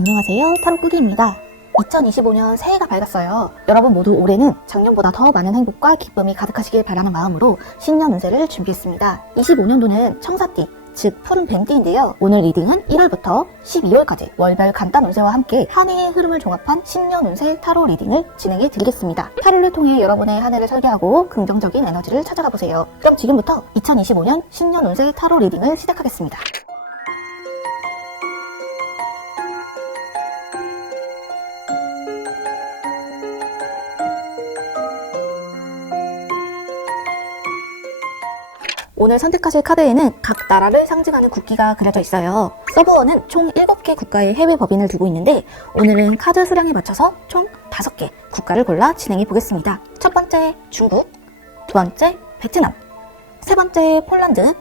안녕하세요. 타로꾸기입니다. 2025년 새해가 밝았어요. 여러분 모두 올해는 작년보다 더 많은 행복과 기쁨이 가득하시길 바라는 마음으로 신년 운세를 준비했습니다. 25년도는 청사띠, 즉 푸른 뱀띠인데요. 오늘 리딩은 1월부터 12월까지 월별 간단 운세와 함께 한 해의 흐름을 종합한 신년 운세 타로 리딩을 진행해 드리겠습니다. 타로를 통해 여러분의 한 해를 설계하고 긍정적인 에너지를 찾아가 보세요. 그럼 지금부터 2025년 신년 운세 타로 리딩을 시작하겠습니다. 오늘 선택하실 카드에는 각 나라를 상징하는 국기가 그려져 있어요. 서버원은 총 7개 국가의 해외 법인을 두고 있는데 오늘은 카드 수량에 맞춰서 총 5개 국가를 골라 진행해 보겠습니다. 첫 번째 중국, 두 번째 베트남, 세 번째 폴란드,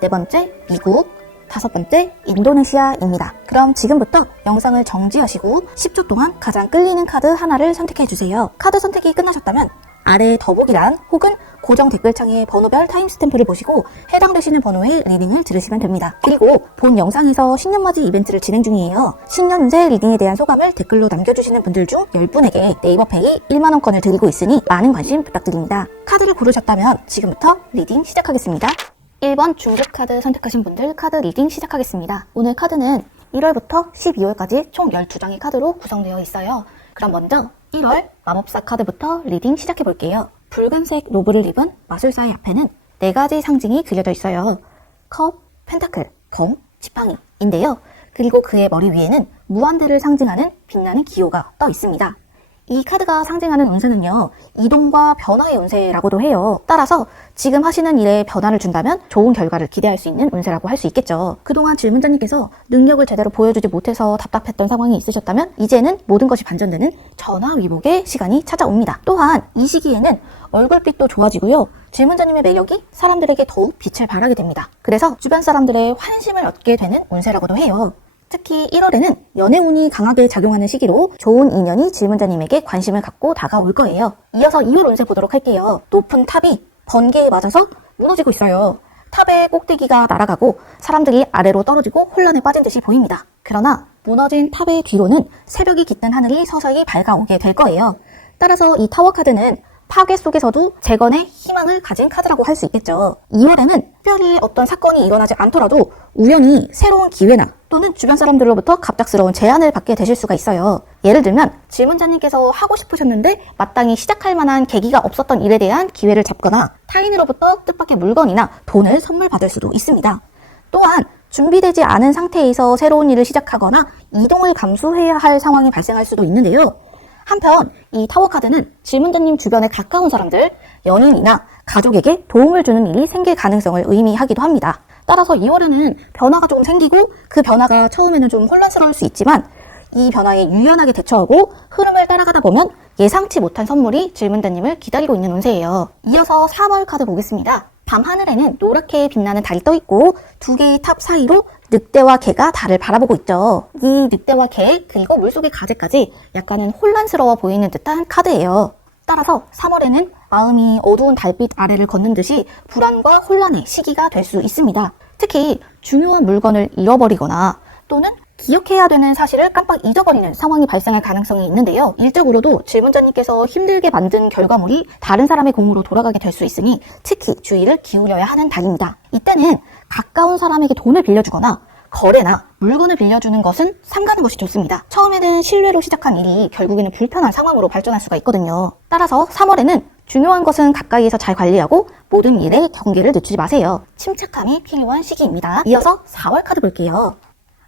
네 번째 미국, 다섯 번째 인도네시아입니다. 그럼 지금부터 영상을 정지하시고 10초 동안 가장 끌리는 카드 하나를 선택해 주세요. 카드 선택이 끝나셨다면 아래 더보기란 혹은 고정 댓글창에 번호별 타임스탬프를 보시고 해당되시는 번호의 리딩을 들으시면 됩니다. 그리고 본 영상에서 신년맞이 이벤트를 진행 중이에요. 신년운세 리딩에 대한 소감을 댓글로 남겨주시는 분들 중 10분에게 네이버페이 1만원권을 드리고 있으니 많은 관심 부탁드립니다. 카드를 고르셨다면 지금부터 리딩 시작하겠습니다. 1번 중국 카드 선택하신 분들 카드 리딩 시작하겠습니다. 오늘 카드는 1월부터 12월까지 총 12장의 카드로 구성되어 있어요. 그럼 먼저 1월 마법사 카드부터 리딩 시작해볼게요. 붉은색 로브를 입은 마술사의 앞에는 4가지 상징이 그려져 있어요. 컵, 펜타클, 검, 지팡이인데요. 그리고 그의 머리 위에는 무한대를 상징하는 빛나는 기호가 떠 있습니다. 이 카드가 상징하는 운세는요, 이동과 변화의 운세라고도 해요. 따라서 지금 하시는 일에 변화를 준다면 좋은 결과를 기대할 수 있는 운세라고 할 수 있겠죠. 그동안 질문자님께서 능력을 제대로 보여주지 못해서 답답했던 상황이 있으셨다면 이제는 모든 것이 반전되는 전화위복의 시간이 찾아옵니다. 또한 이 시기에는 얼굴빛도 좋아지고요. 질문자님의 매력이 사람들에게 더욱 빛을 발하게 됩니다. 그래서 주변 사람들의 환심을 얻게 되는 운세라고도 해요. 특히 1월에는 연애운이 강하게 작용하는 시기로 좋은 인연이 질문자님에게 관심을 갖고 다가올 거예요. 이어서 2월 운세 보도록 할게요. 높은 탑이 번개에 맞아서 무너지고 있어요. 탑의 꼭대기가 날아가고 사람들이 아래로 떨어지고 혼란에 빠진 듯이 보입니다. 그러나 무너진 탑의 뒤로는 새벽이 깃든 하늘이 서서히 밝아오게 될 거예요. 따라서 이 타워 카드는 파괴 속에서도 재건의 희망을 가진 카드라고 할 수 있겠죠. 2월에는 특별히 어떤 사건이 일어나지 않더라도 우연히 새로운 기회나 또는 주변 사람들로부터 갑작스러운 제안을 받게 되실 수가 있어요. 예를 들면 질문자님께서 하고 싶으셨는데 마땅히 시작할 만한 계기가 없었던 일에 대한 기회를 잡거나 타인으로부터 뜻밖의 물건이나 돈을 선물 받을 수도 있습니다. 또한 준비되지 않은 상태에서 새로운 일을 시작하거나 이동을 감수해야 할 상황이 발생할 수도 있는데요. 한편 이 타워 카드는 질문자님 주변에 가까운 사람들, 연인이나 가족에게 도움을 주는 일이 생길 가능성을 의미하기도 합니다. 따라서 2월에는 변화가 조금 생기고 그 변화가 처음에는 좀 혼란스러울 수 있지만 이 변화에 유연하게 대처하고 흐름을 따라가다 보면 예상치 못한 선물이 질문자님을 기다리고 있는 운세예요. 이어서 3월 카드 보겠습니다. 밤하늘에는 노랗게 빛나는 달이 떠있고 2개의 탑 사이로 늑대와 개가 달을 바라보고 있죠. 이 늑대와 개 그리고 물속의 가재까지 약간은 혼란스러워 보이는 듯한 카드예요. 따라서 3월에는 마음이 어두운 달빛 아래를 걷는 듯이 불안과 혼란의 시기가 될 수 있습니다. 특히 중요한 물건을 잃어버리거나 또는 기억해야 되는 사실을 깜빡 잊어버리는 상황이 발생할 가능성이 있는데요. 일적으로도 질문자님께서 힘들게 만든 결과물이 다른 사람의 공으로 돌아가게 될 수 있으니 특히 주의를 기울여야 하는 달입니다. 이때는 가까운 사람에게 돈을 빌려주거나 거래나 물건을 빌려주는 것은 삼가는 것이 좋습니다. 처음에는 신뢰로 시작한 일이 결국에는 불편한 상황으로 발전할 수가 있거든요. 따라서 3월에는 중요한 것은 가까이에서 잘 관리하고 모든 일에 경계를 늦추지 마세요. 침착함이 필요한 시기입니다. 이어서 4월 카드 볼게요.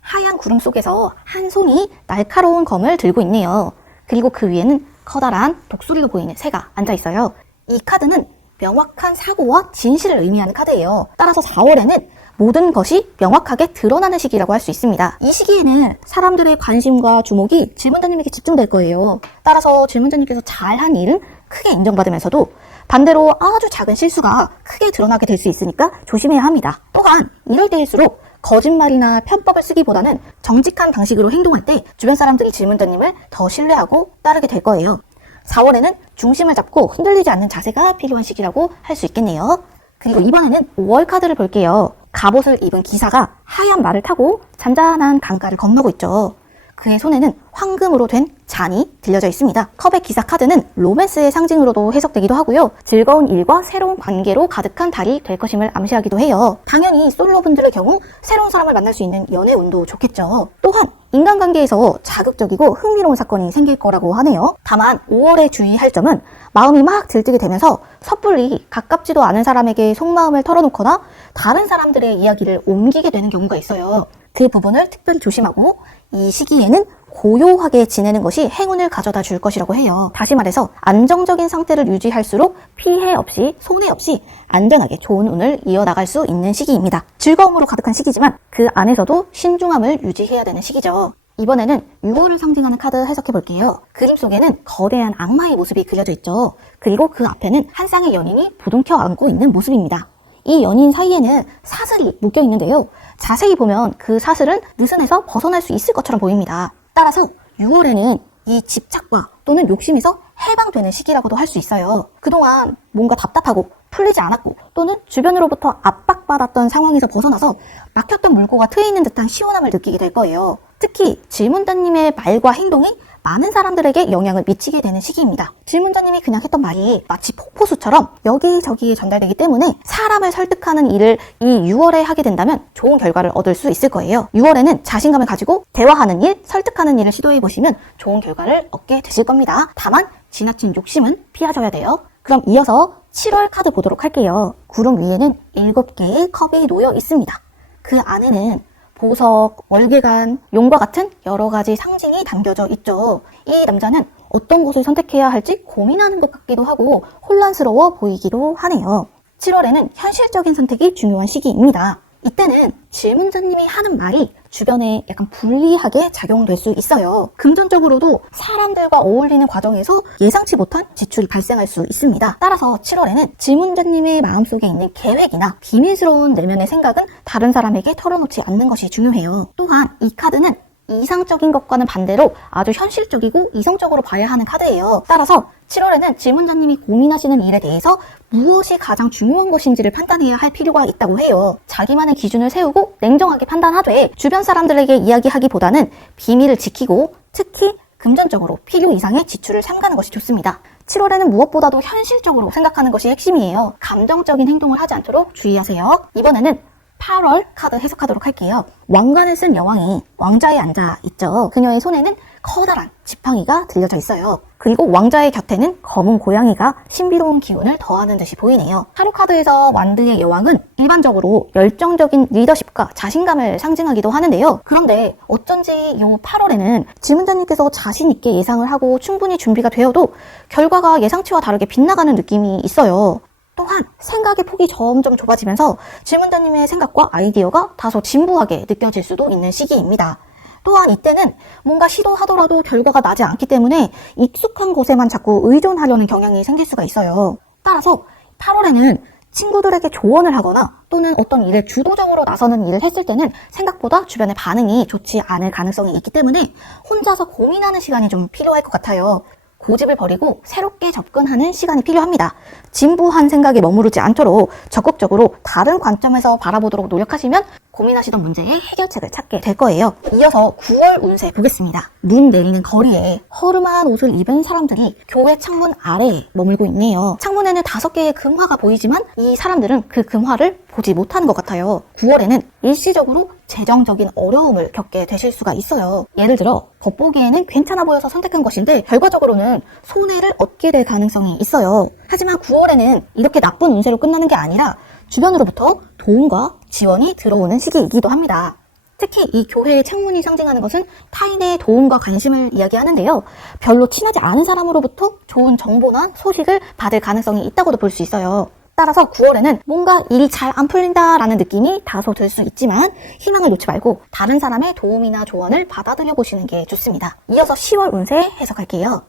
하얀 구름 속에서 한 손이 날카로운 검을 들고 있네요. 그리고 그 위에는 커다란 독수리로 보이는 새가 앉아있어요. 이 카드는 명확한 사고와 진실을 의미하는 카드예요. 따라서 4월에는 모든 것이 명확하게 드러나는 시기라고 할 수 있습니다. 이 시기에는 사람들의 관심과 주목이 질문자님에게 집중될 거예요. 따라서 질문자님께서 잘한 일은 크게 인정받으면서도 반대로 아주 작은 실수가 크게 드러나게 될 수 있으니까 조심해야 합니다. 또한 이럴 때일수록 거짓말이나 편법을 쓰기보다는 정직한 방식으로 행동할 때 주변 사람들이 질문자님을 더 신뢰하고 따르게 될 거예요. 4월에는 중심을 잡고 흔들리지 않는 자세가 필요한 시기라고 할 수 있겠네요. 그리고 이번에는 5월 카드를 볼게요. 갑옷을 입은 기사가 하얀 말을 타고 잔잔한 강가를 건너고 있죠. 그의 손에는 황금으로 된 잔이 들려져 있습니다. 컵의 기사 카드는 로맨스의 상징으로도 해석되기도 하고요. 즐거운 일과 새로운 관계로 가득한 달이 될 것임을 암시하기도 해요. 당연히 솔로분들의 경우 새로운 사람을 만날 수 있는 연애 운도 좋겠죠. 또한 인간관계에서 자극적이고 흥미로운 사건이 생길 거라고 하네요. 다만 5월에 주의할 점은 마음이 막 들뜨게 되면서 섣불리 가깝지도 않은 사람에게 속마음을 털어놓거나 다른 사람들의 이야기를 옮기게 되는 경우가 있어요. 그 부분을 특별히 조심하고 이 시기에는 고요하게 지내는 것이 행운을 가져다 줄 것이라고 해요. 다시 말해서 안정적인 상태를 유지할수록 피해 없이 손해 없이 안전하게 좋은 운을 이어나갈 수 있는 시기입니다. 즐거움으로 가득한 시기지만 그 안에서도 신중함을 유지해야 되는 시기죠. 이번에는 6월을 상징하는 카드 해석해 볼게요. 그림 속에는 거대한 악마의 모습이 그려져 있죠. 그리고 그 앞에는 한 쌍의 연인이 부둥켜 안고 있는 모습입니다. 이 연인 사이에는 사슬이 묶여 있는데요. 자세히 보면 그 사슬은 느슨해서 벗어날 수 있을 것처럼 보입니다. 따라서 6월에는 이 집착과 또는 욕심에서 해방되는 시기라고도 할 수 있어요. 그동안 뭔가 답답하고 풀리지 않았고 또는 주변으로부터 압박받았던 상황에서 벗어나서 막혔던 물고가 트여 있는 듯한 시원함을 느끼게 될 거예요. 특히 질문자님의 말과 행동이 많은 사람들에게 영향을 미치게 되는 시기입니다. 질문자님이 그냥 했던 말이 마치 폭포수처럼 여기저기에 전달되기 때문에 사람을 설득하는 일을 이 6월에 하게 된다면 좋은 결과를 얻을 수 있을 거예요. 6월에는 자신감을 가지고 대화하는 일, 설득하는 일을 시도해보시면 좋은 결과를 얻게 되실 겁니다. 다만 지나친 욕심은 피하셔야 돼요. 그럼 이어서 7월 카드 보도록 할게요. 구름 위에는 7개의 컵이 놓여 있습니다. 그 안에는 보석, 월계관, 용과 같은 여러 가지 상징이 담겨져 있죠. 이 남자는 어떤 것을 선택해야 할지 고민하는 것 같기도 하고 혼란스러워 보이기도 하네요. 7월에는 현실적인 선택이 중요한 시기입니다. 이때는 질문자님이 하는 말이 주변에 약간 불리하게 작용될 수 있어요. 금전적으로도 사람들과 어울리는 과정에서 예상치 못한 지출이 발생할 수 있습니다. 따라서 7월에는 질문자님의 마음속에 있는 계획이나 비밀스러운 내면의 생각은 다른 사람에게 털어놓지 않는 것이 중요해요. 또한 이 카드는 이상적인 것과는 반대로 아주 현실적이고 이성적으로 봐야 하는 카드예요. 따라서 7월에는 질문자님이 고민하시는 일에 대해서 무엇이 가장 중요한 것인지를 판단해야 할 필요가 있다고 해요. 자기만의 기준을 세우고 냉정하게 판단하되 주변 사람들에게 이야기하기보다는 비밀을 지키고 특히 금전적으로 필요 이상의 지출을 삼가는 것이 좋습니다. 7월에는 무엇보다도 현실적으로 생각하는 것이 핵심이에요. 감정적인 행동을 하지 않도록 주의하세요. 이번에는 8월 카드 해석하도록 할게요. 왕관을 쓴 여왕이 왕자에 앉아 있죠. 그녀의 손에는 커다란 지팡이가 들려져 있어요. 그리고 왕자의 곁에는 검은 고양이가 신비로운 기운을 더하는 듯이 보이네요. 타로 카드에서 완드의 여왕은 일반적으로 열정적인 리더십과 자신감을 상징하기도 하는데요. 그런데 어쩐지 이 8월에는 질문자님께서 자신 있게 예상을 하고 충분히 준비가 되어도 결과가 예상치와 다르게 빗나가는 느낌이 있어요. 또한 생각의 폭이 점점 좁아지면서 질문자님의 생각과 아이디어가 다소 진부하게 느껴질 수도 있는 시기입니다. 또한 이때는 뭔가 시도하더라도 결과가 나지 않기 때문에 익숙한 것에만 자꾸 의존하려는 경향이 생길 수가 있어요. 따라서 8월에는 친구들에게 조언을 하거나 또는 어떤 일에 주도적으로 나서는 일을 했을 때는 생각보다 주변의 반응이 좋지 않을 가능성이 있기 때문에 혼자서 고민하는 시간이 좀 필요할 것 같아요. 고집을 버리고 새롭게 접근하는 시간이 필요합니다. 진부한 생각에 머무르지 않도록 적극적으로 다른 관점에서 바라보도록 노력하시면 고민하시던 문제의 해결책을 찾게 될 거예요. 이어서 9월 운세 보겠습니다. 눈 내리는 거리에 허름한 옷을 입은 사람들이 교회 창문 아래에 머물고 있네요. 창문에는 5개의 금화가 보이지만 이 사람들은 그 금화를 보지 못하는 것 같아요. 9월에는 일시적으로 재정적인 어려움을 겪게 되실 수가 있어요. 예를 들어 겉보기에는 괜찮아 보여서 선택한 것인데 결과적으로는 손해를 얻게 될 가능성이 있어요. 하지만 9월에는 이렇게 나쁜 운세로 끝나는 게 아니라 주변으로부터 도움과 지원이 들어오는 시기이기도 합니다. 특히 이 교회의 창문이 상징하는 것은 타인의 도움과 관심을 이야기하는데요. 별로 친하지 않은 사람으로부터 좋은 정보나 소식을 받을 가능성이 있다고도 볼 수 있어요. 따라서 9월에는 뭔가 일이 잘 안 풀린다라는 느낌이 다소 들 수 있지만 희망을 놓지 말고 다른 사람의 도움이나 조언을 받아들여 보시는 게 좋습니다. 이어서 10월 운세 해석할게요.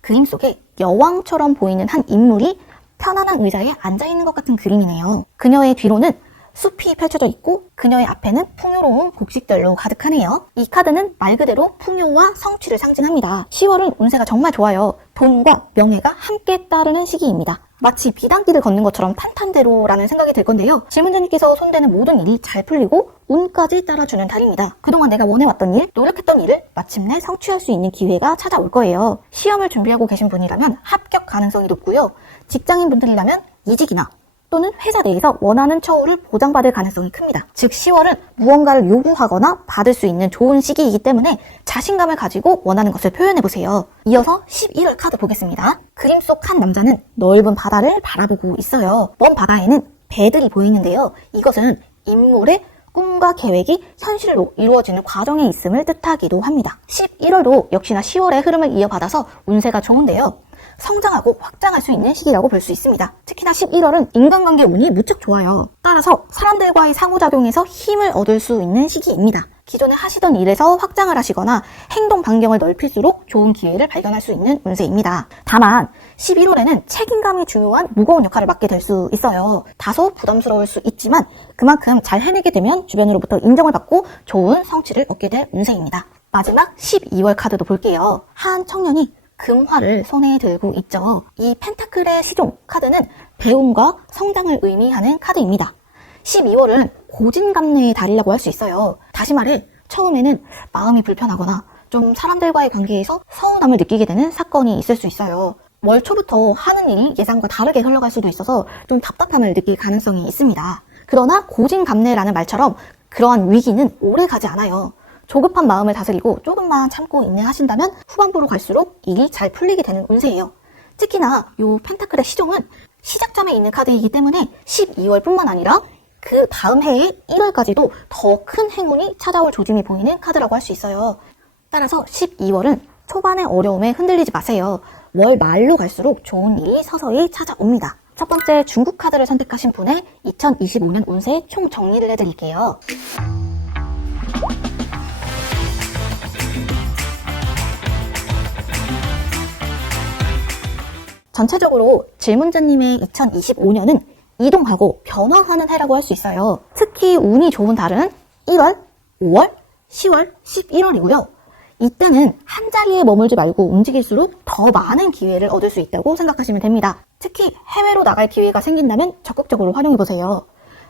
그림 속에 여왕처럼 보이는 한 인물이 편안한 의자에 앉아있는 것 같은 그림이네요. 그녀의 뒤로는 숲이 펼쳐져 있고 그녀의 앞에는 풍요로운 곡식들로 가득하네요. 이 카드는 말 그대로 풍요와 성취를 상징합니다. 10월은 운세가 정말 좋아요. 돈과 명예가 함께 따르는 시기입니다. 마치 비단길을 걷는 것처럼 탄탄대로라는 생각이 들 건데요. 질문자님께서 손대는 모든 일이 잘 풀리고 운까지 따라주는 달입니다. 그동안 내가 원해왔던 일, 노력했던 일을 마침내 성취할 수 있는 기회가 찾아올 거예요. 시험을 준비하고 계신 분이라면 합격 가능성이 높고요. 직장인 분들이라면 이직이나 또는 회사 내에서 원하는 처우를 보장받을 가능성이 큽니다. 즉 10월은 무언가를 요구하거나 받을 수 있는 좋은 시기이기 때문에 자신감을 가지고 원하는 것을 표현해보세요. 이어서 11월 카드 보겠습니다. 그림 속 한 남자는 넓은 바다를 바라보고 있어요. 먼 바다에는 배들이 보이는데요. 이것은 인물의 꿈과 계획이 현실로 이루어지는 과정에 있음을 뜻하기도 합니다. 11월도 역시나 10월의 흐름을 이어받아서 운세가 좋은데요. 성장하고 확장할 수 있는 시기라고 볼 수 있습니다. 특히나 11월은 인간관계 운이 무척 좋아요. 따라서 사람들과의 상호작용에서 힘을 얻을 수 있는 시기입니다. 기존에 하시던 일에서 확장을 하시거나 행동 반경을 넓힐수록 좋은 기회를 발견할 수 있는 운세입니다. 다만 11월에는 책임감이 중요한 무거운 역할을 맡게 될 수 있어요. 다소 부담스러울 수 있지만 그만큼 잘 해내게 되면 주변으로부터 인정을 받고 좋은 성취를 얻게 될 운세입니다. 마지막 12월 카드도 볼게요. 한 청년이 금화를 손에 들고 있죠. 이 펜타클의 시종 카드는 배움과 성장을 의미하는 카드입니다. 12월은 고진감래의 달이라고 할 수 있어요. 다시 말해 처음에는 마음이 불편하거나 좀 사람들과의 관계에서 서운함을 느끼게 되는 사건이 있을 수 있어요. 월 초부터 하는 일이 예상과 다르게 흘러갈 수도 있어서 좀 답답함을 느낄 가능성이 있습니다. 그러나 고진감래라는 말처럼 그러한 위기는 오래 가지 않아요. 조급한 마음을 다스리고 조금만 참고 인내하신다면 후반부로 갈수록 일이 잘 풀리게 되는 운세예요. 특히나 이 펜타클의 시종은 시작점에 있는 카드이기 때문에 12월뿐만 아니라 그 다음 해의 1월까지도 더 큰 행운이 찾아올 조짐이 보이는 카드라고 할 수 있어요. 따라서 12월은 초반의 어려움에 흔들리지 마세요. 월 말로 갈수록 좋은 일이 서서히 찾아옵니다. 첫 번째 중국 카드를 선택하신 분의 2025년 운세 총 정리를 해드릴게요. 전체적으로 질문자님의 2025년은 이동하고 변화하는 해라고 할 수 있어요. 특히 운이 좋은 달은 1월, 5월, 10월, 11월이고요. 이때는 한 자리에 머물지 말고 움직일수록 더 많은 기회를 얻을 수 있다고 생각하시면 됩니다. 특히 해외로 나갈 기회가 생긴다면 적극적으로 활용해보세요.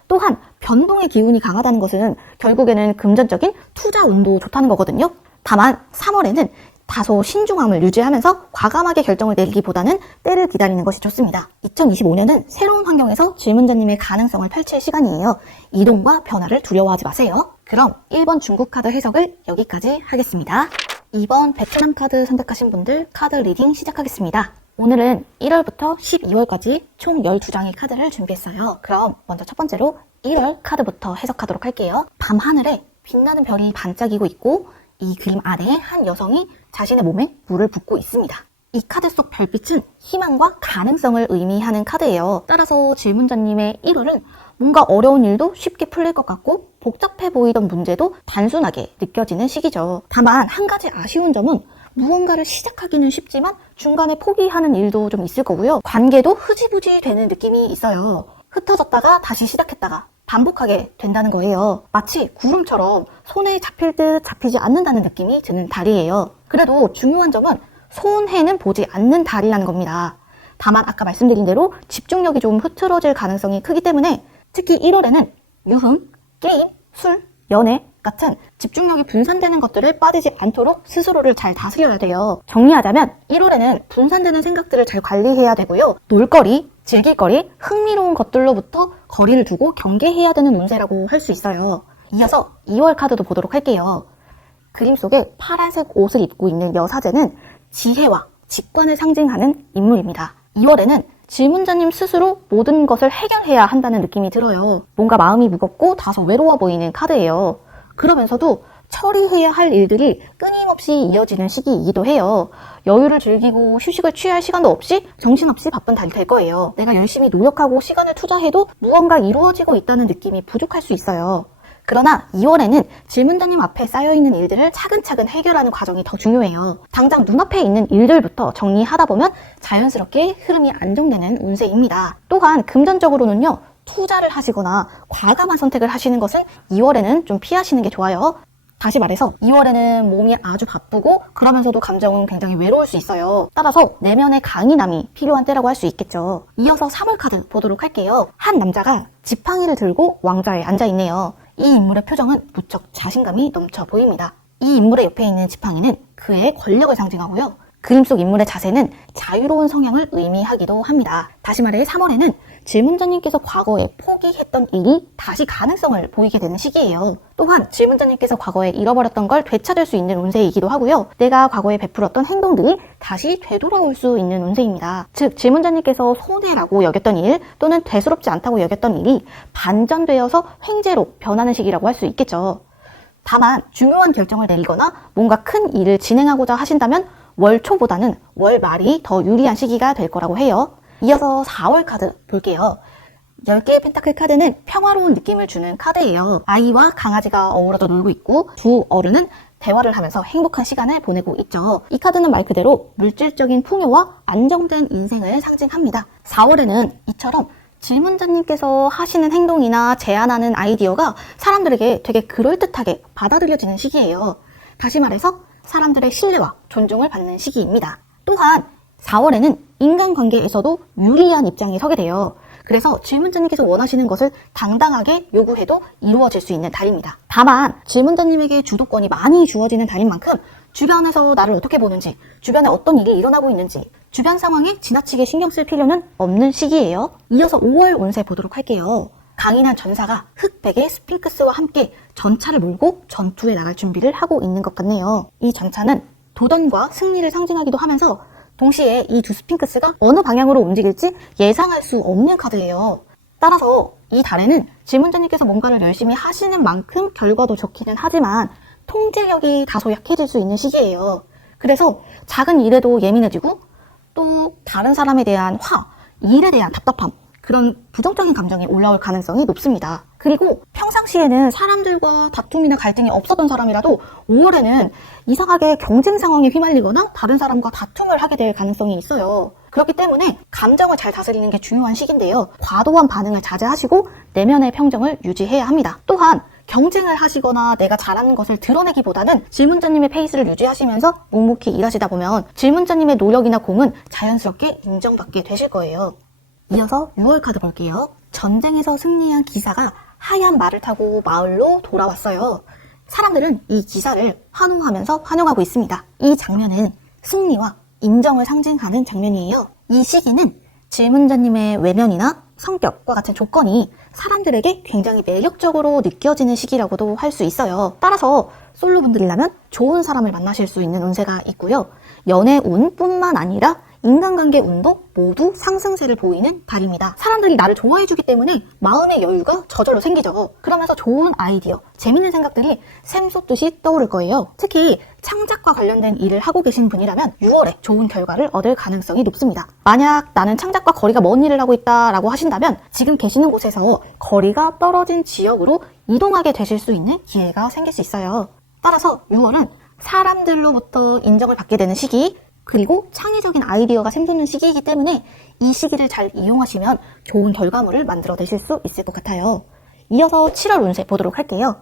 또한 변동의 기운이 강하다는 것은 결국에는 금전적인 투자 운도 좋다는 거거든요. 다만 3월에는 다소 신중함을 유지하면서 과감하게 결정을 내리기보다는 때를 기다리는 것이 좋습니다. 2025년은 새로운 환경에서 질문자님의 가능성을 펼칠 시간이에요. 이동과 변화를 두려워하지 마세요. 그럼 1번 중국 카드 해석을 여기까지 하겠습니다. 2번 베트남 카드 선택하신 분들 카드 리딩 시작하겠습니다. 오늘은 1월부터 12월까지 총 12장의 카드를 준비했어요. 그럼 먼저 첫 번째로 1월 카드부터 해석하도록 할게요. 밤하늘에 빛나는 별이 반짝이고 있고 이 그림 아래에 한 여성이 자신의 몸에 물을 붓고 있습니다. 이 카드 속 별빛은 희망과 가능성을 의미하는 카드예요. 따라서 질문자님의 1월은 뭔가 어려운 일도 쉽게 풀릴 것 같고 복잡해 보이던 문제도 단순하게 느껴지는 시기죠. 다만 한 가지 아쉬운 점은 무언가를 시작하기는 쉽지만 중간에 포기하는 일도 좀 있을 거고요. 관계도 흐지부지 되는 느낌이 있어요. 흩어졌다가 다시 시작했다가 반복하게 된다는 거예요. 마치 구름처럼 손에 잡힐 듯 잡히지 않는다는 느낌이 드는 달이에요. 그래도 중요한 점은 손해는 보지 않는 달이라는 겁니다. 다만 아까 말씀드린 대로 집중력이 좀 흐트러질 가능성이 크기 때문에 특히 1월에는 유흥, 게임, 술, 연애 같은 집중력이 분산되는 것들을 빠지지 않도록 스스로를 잘 다스려야 돼요. 정리하자면 1월에는 분산되는 생각들을 잘 관리해야 되고요. 놀거리, 즐길거리, 흥미로운 것들로부터 거리를 두고 경계해야 되는 운세라고 할 수 있어요. 이어서 2월 카드도 보도록 할게요. 그림 속에 파란색 옷을 입고 있는 여사제는 지혜와 직관을 상징하는 인물입니다. 2월에는 질문자님 스스로 모든 것을 해결해야 한다는 느낌이 들어요. 뭔가 마음이 무겁고 다소 외로워 보이는 카드예요. 그러면서도 처리해야 할 일들이 끊임없이 이어지는 시기이기도 해요. 여유를 즐기고 휴식을 취할 시간도 없이 정신없이 바쁜 달이 될 거예요. 내가 열심히 노력하고 시간을 투자해도 무언가 이루어지고 있다는 느낌이 부족할 수 있어요. 그러나 2월에는 질문자님 앞에 쌓여있는 일들을 차근차근 해결하는 과정이 더 중요해요. 당장 눈앞에 있는 일들부터 정리하다 보면 자연스럽게 흐름이 안정되는 운세입니다. 또한 금전적으로는요. 투자를 하시거나 과감한 선택을 하시는 것은 2월에는 좀 피하시는 게 좋아요. 다시 말해서 2월에는 몸이 아주 바쁘고 그러면서도 감정은 굉장히 외로울 수 있어요. 따라서 내면의 강인함이 필요한 때라고 할 수 있겠죠. 이어서 3월 카드 보도록 할게요. 한 남자가 지팡이를 들고 왕좌에 앉아있네요. 이 인물의 표정은 무척 자신감이 넘쳐 보입니다. 이 인물의 옆에 있는 지팡이는 그의 권력을 상징하고요. 그림 속 인물의 자세는 자유로운 성향을 의미하기도 합니다. 다시 말해 3월에는 질문자님께서 과거에 포기했던 일이 다시 가능성을 보이게 되는 시기예요. 또한 질문자님께서 과거에 잃어버렸던 걸 되찾을 수 있는 운세이기도 하고요. 내가 과거에 베풀었던 행동들이 다시 되돌아올 수 있는 운세입니다. 즉 질문자님께서 손해라고 여겼던 일 또는 대수롭지 않다고 여겼던 일이 반전되어서 횡재로 변하는 시기라고 할 수 있겠죠. 다만 중요한 결정을 내리거나 뭔가 큰 일을 진행하고자 하신다면 월 초보다는 월 말이 더 유리한 시기가 될 거라고 해요. 이어서 4월 카드 볼게요. 10개의 펜타클 카드는 평화로운 느낌을 주는 카드예요. 아이와 강아지가 어우러져 놀고 있고 두 어른은 대화를 하면서 행복한 시간을 보내고 있죠. 이 카드는 말 그대로 물질적인 풍요와 안정된 인생을 상징합니다. 4월에는 이처럼 질문자님께서 하시는 행동이나 제안하는 아이디어가 사람들에게 되게 그럴듯하게 받아들여지는 시기예요. 다시 말해서 사람들의 신뢰와 존중을 받는 시기입니다. 또한 4월에는 인간관계에서도 유리한 입장에 서게 돼요. 그래서 질문자님께서 원하시는 것을 당당하게 요구해도 이루어질 수 있는 달입니다. 다만 질문자님에게 주도권이 많이 주어지는 달인 만큼 주변에서 나를 어떻게 보는지, 주변에 어떤 일이 일어나고 있는지, 주변 상황에 지나치게 신경 쓸 필요는 없는 시기예요. 이어서 5월 운세 보도록 할게요. 강인한 전사가 흑백의 스핑크스와 함께 전차를 몰고 전투에 나갈 준비를 하고 있는 것 같네요. 이 전차는 도전과 승리를 상징하기도 하면서 동시에 이 두 스핑크스가 어느 방향으로 움직일지 예상할 수 없는 카드예요. 따라서 이 달에는 질문자님께서 뭔가를 열심히 하시는 만큼 결과도 좋기는 하지만 통제력이 다소 약해질 수 있는 시기예요. 그래서 작은 일에도 예민해지고 또 다른 사람에 대한 일에 대한 답답함, 그런 부정적인 감정이 올라올 가능성이 높습니다. 그리고 평상시에는 사람들과 다툼이나 갈등이 없었던 사람이라도 5월에는 이상하게 경쟁 상황에 휘말리거나 다른 사람과 다툼을 하게 될 가능성이 있어요. 그렇기 때문에 감정을 잘 다스리는 게 중요한 시기인데요. 과도한 반응을 자제하시고 내면의 평정을 유지해야 합니다. 또한 경쟁을 하시거나 내가 잘하는 것을 드러내기보다는 질문자님의 페이스를 유지하시면서 묵묵히 일하시다 보면 질문자님의 노력이나 공은 자연스럽게 인정받게 되실 거예요. 이어서 6월 카드 볼게요. 전쟁에서 승리한 기사가 하얀 말을 타고 마을로 돌아왔어요. 사람들은 이 기사를 환호하면서 환영하고 있습니다. 이 장면은 승리와 인정을 상징하는 장면이에요. 이 시기는 질문자님의 외면이나 성격과 같은 조건이 사람들에게 굉장히 매력적으로 느껴지는 시기라고도 할 수 있어요. 따라서 솔로분들이라면 좋은 사람을 만나실 수 있는 운세가 있고요. 연애 운뿐만 아니라 인간관계 운도 모두 상승세를 보이는 달입니다. 사람들이 나를 좋아해주기 때문에 마음의 여유가 저절로 생기죠. 그러면서 좋은 아이디어, 재밌는 생각들이 샘솟듯이 떠오를 거예요. 특히 창작과 관련된 일을 하고 계신 분이라면 6월에 좋은 결과를 얻을 가능성이 높습니다. 만약 나는 창작과 거리가 먼 일을 하고 있다라고 하신다면 지금 계시는 곳에서 거리가 떨어진 지역으로 이동하게 되실 수 있는 기회가 생길 수 있어요. 따라서 6월은 사람들로부터 인정을 받게 되는 시기, 그리고 창의적인 아이디어가 샘솟는 시기이기 때문에 이 시기를 잘 이용하시면 좋은 결과물을 만들어내실 수 있을 것 같아요. 이어서 7월 운세 보도록 할게요.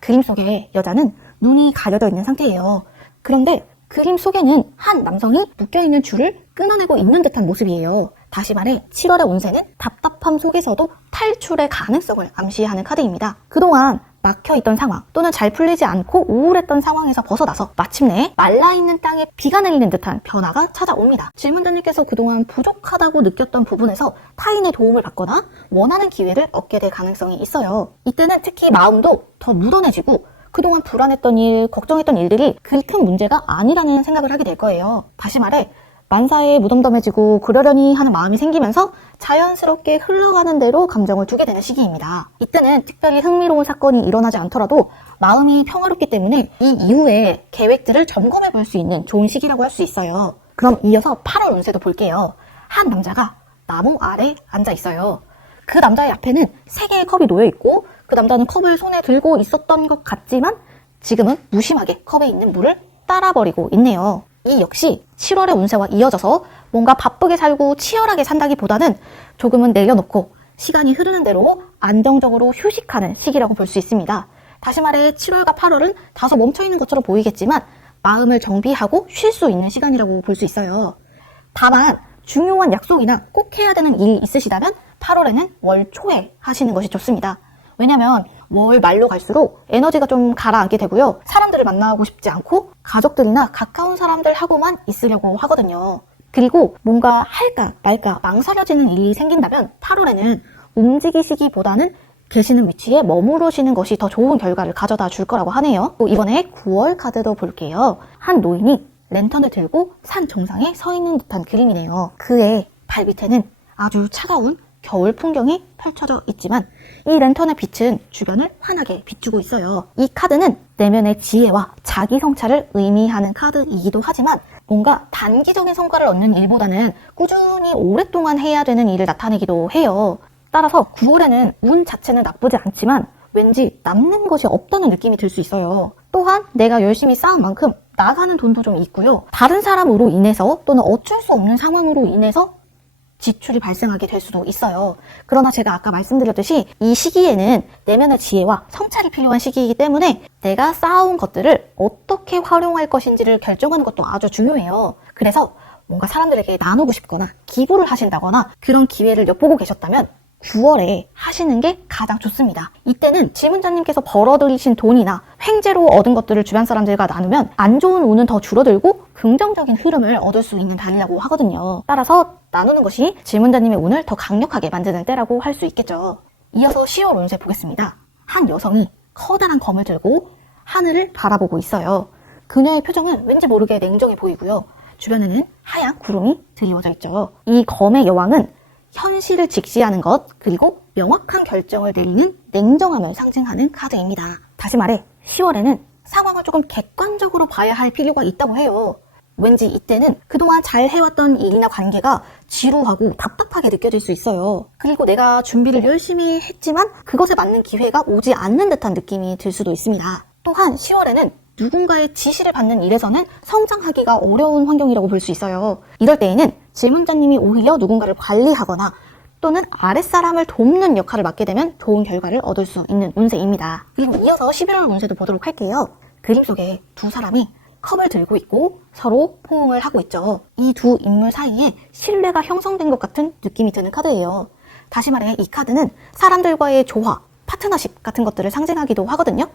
그림 속의 여자는 눈이 가려져 있는 상태예요. 그런데 그림 속에는 한 남성이 묶여있는 줄을 끊어내고 있는 듯한 모습이에요. 다시 말해 7월의 운세는 답답함 속에서도 탈출의 가능성을 암시하는 카드입니다. 그동안 막혀있던 상황 또는 잘 풀리지 않고 우울했던 상황에서 벗어나서 마침내 말라있는 땅에 비가 내리는 듯한 변화가 찾아옵니다. 질문자님께서 그동안 부족하다고 느꼈던 부분에서 타인의 도움을 받거나 원하는 기회를 얻게 될 가능성이 있어요. 이때는 특히 마음도 더 무던해지고 그동안 불안했던 일, 걱정했던 일들이 그리 큰 문제가 아니라는 생각을 하게 될 거예요. 다시 말해 만사에 무덤덤해지고 그러려니 하는 마음이 생기면서 자연스럽게 흘러가는 대로 감정을 두게 되는 시기입니다. 이때는 특별히 흥미로운 사건이 일어나지 않더라도 마음이 평화롭기 때문에 이 이후에 계획들을 점검해 볼 수 있는 좋은 시기라고 할 수 있어요. 그럼 이어서 8월 운세도 볼게요. 한 남자가 나무 아래 앉아 있어요. 그 남자의 앞에는 3개의 컵이 놓여 있고 그 남자는 컵을 손에 들고 있었던 것 같지만 지금은 무심하게 컵에 있는 물을 따라버리고 있네요. 이 역시 7월의 운세와 이어져서 뭔가 바쁘게 살고 치열하게 산다기보다는 조금은 내려놓고 시간이 흐르는 대로 안정적으로 휴식하는 시기라고 볼 수 있습니다. 다시 말해 7월과 8월은 다소 멈춰있는 것처럼 보이겠지만 마음을 정비하고 쉴 수 있는 시간이라고 볼 수 있어요. 다만 중요한 약속이나 꼭 해야 되는 일이 있으시다면 8월에는 월 초에 하시는 것이 좋습니다. 왜냐면 월 말로 갈수록 에너지가 좀 가라앉게 되고요. 사람들을 만나고 싶지 않고 가족들이나 가까운 사람들하고만 있으려고 하거든요. 그리고 뭔가 할까 말까 망설여지는 일이 생긴다면 8월에는 움직이시기보다는 계시는 위치에 머무르시는 것이 더 좋은 결과를 가져다 줄 거라고 하네요. 또 이번에 9월 카드도 볼게요. 한 노인이 랜턴을 들고 산 정상에 서 있는 듯한 그림이네요. 그의 발 밑에는 아주 차가운 겨울 풍경이 펼쳐져 있지만 이 랜턴의 빛은 주변을 환하게 비추고 있어요. 이 카드는 내면의 지혜와 자기 성찰을 의미하는 카드이기도 하지만 뭔가 단기적인 성과를 얻는 일보다는 꾸준히 오랫동안 해야 되는 일을 나타내기도 해요. 따라서 9월에는 운 자체는 나쁘지 않지만 왠지 남는 것이 없다는 느낌이 들 수 있어요. 또한 내가 열심히 쌓은 만큼 나가는 돈도 좀 있고요. 다른 사람으로 인해서 또는 어쩔 수 없는 상황으로 인해서 지출이 발생하게 될 수도 있어요. 그러나 제가 아까 말씀드렸듯이 이 시기에는 내면의 지혜와 성찰이 필요한 시기이기 때문에 내가 쌓아온 것들을 어떻게 활용할 것인지를 결정하는 것도 아주 중요해요. 그래서 뭔가 사람들에게 나누고 싶거나 기부를 하신다거나 그런 기회를 엿보고 계셨다면 9월에 하시는 게 가장 좋습니다. 이때는 지문자님께서 벌어들이신 돈이나 횡재로 얻은 것들을 주변 사람들과 나누면 안 좋은 운은 더 줄어들고 긍정적인 흐름을 얻을 수 있는 달이라고 하거든요. 따라서 나누는 것이 지문자님의 운을 더 강력하게 만드는 때라고 할 수 있겠죠. 이어서 10월 운세 보겠습니다. 한 여성이 커다란 검을 들고 하늘을 바라보고 있어요. 그녀의 표정은 왠지 모르게 냉정해 보이고요. 주변에는 하얀 구름이 드리워져 있죠. 이 검의 여왕은 현실을 직시하는 것, 그리고 명확한 결정을 내리는 냉정함을 상징하는 카드입니다. 다시 말해 10월에는 상황을 조금 객관적으로 봐야 할 필요가 있다고 해요. 왠지 이때는 그동안 잘 해왔던 일이나 관계가 지루하고 답답하게 느껴질 수 있어요. 그리고 내가 준비를 열심히 했지만 그것에 맞는 기회가 오지 않는 듯한 느낌이 들 수도 있습니다. 또한 10월에는 누군가의 지시를 받는 일에서는 성장하기가 어려운 환경이라고 볼 수 있어요. 이럴 때에는 질문자님이 오히려 누군가를 관리하거나 또는 아랫사람을 돕는 역할을 맡게 되면 좋은 결과를 얻을 수 있는 운세입니다. 그리고 이어서 11월 운세도 보도록 할게요. 그림 속에 두 사람이 컵을 들고 있고 서로 포옹을 하고 있죠. 이 두 인물 사이에 신뢰가 형성된 것 같은 느낌이 드는 카드예요. 다시 말해 이 카드는 사람들과의 조화, 파트너십 같은 것들을 상징하기도 하거든요.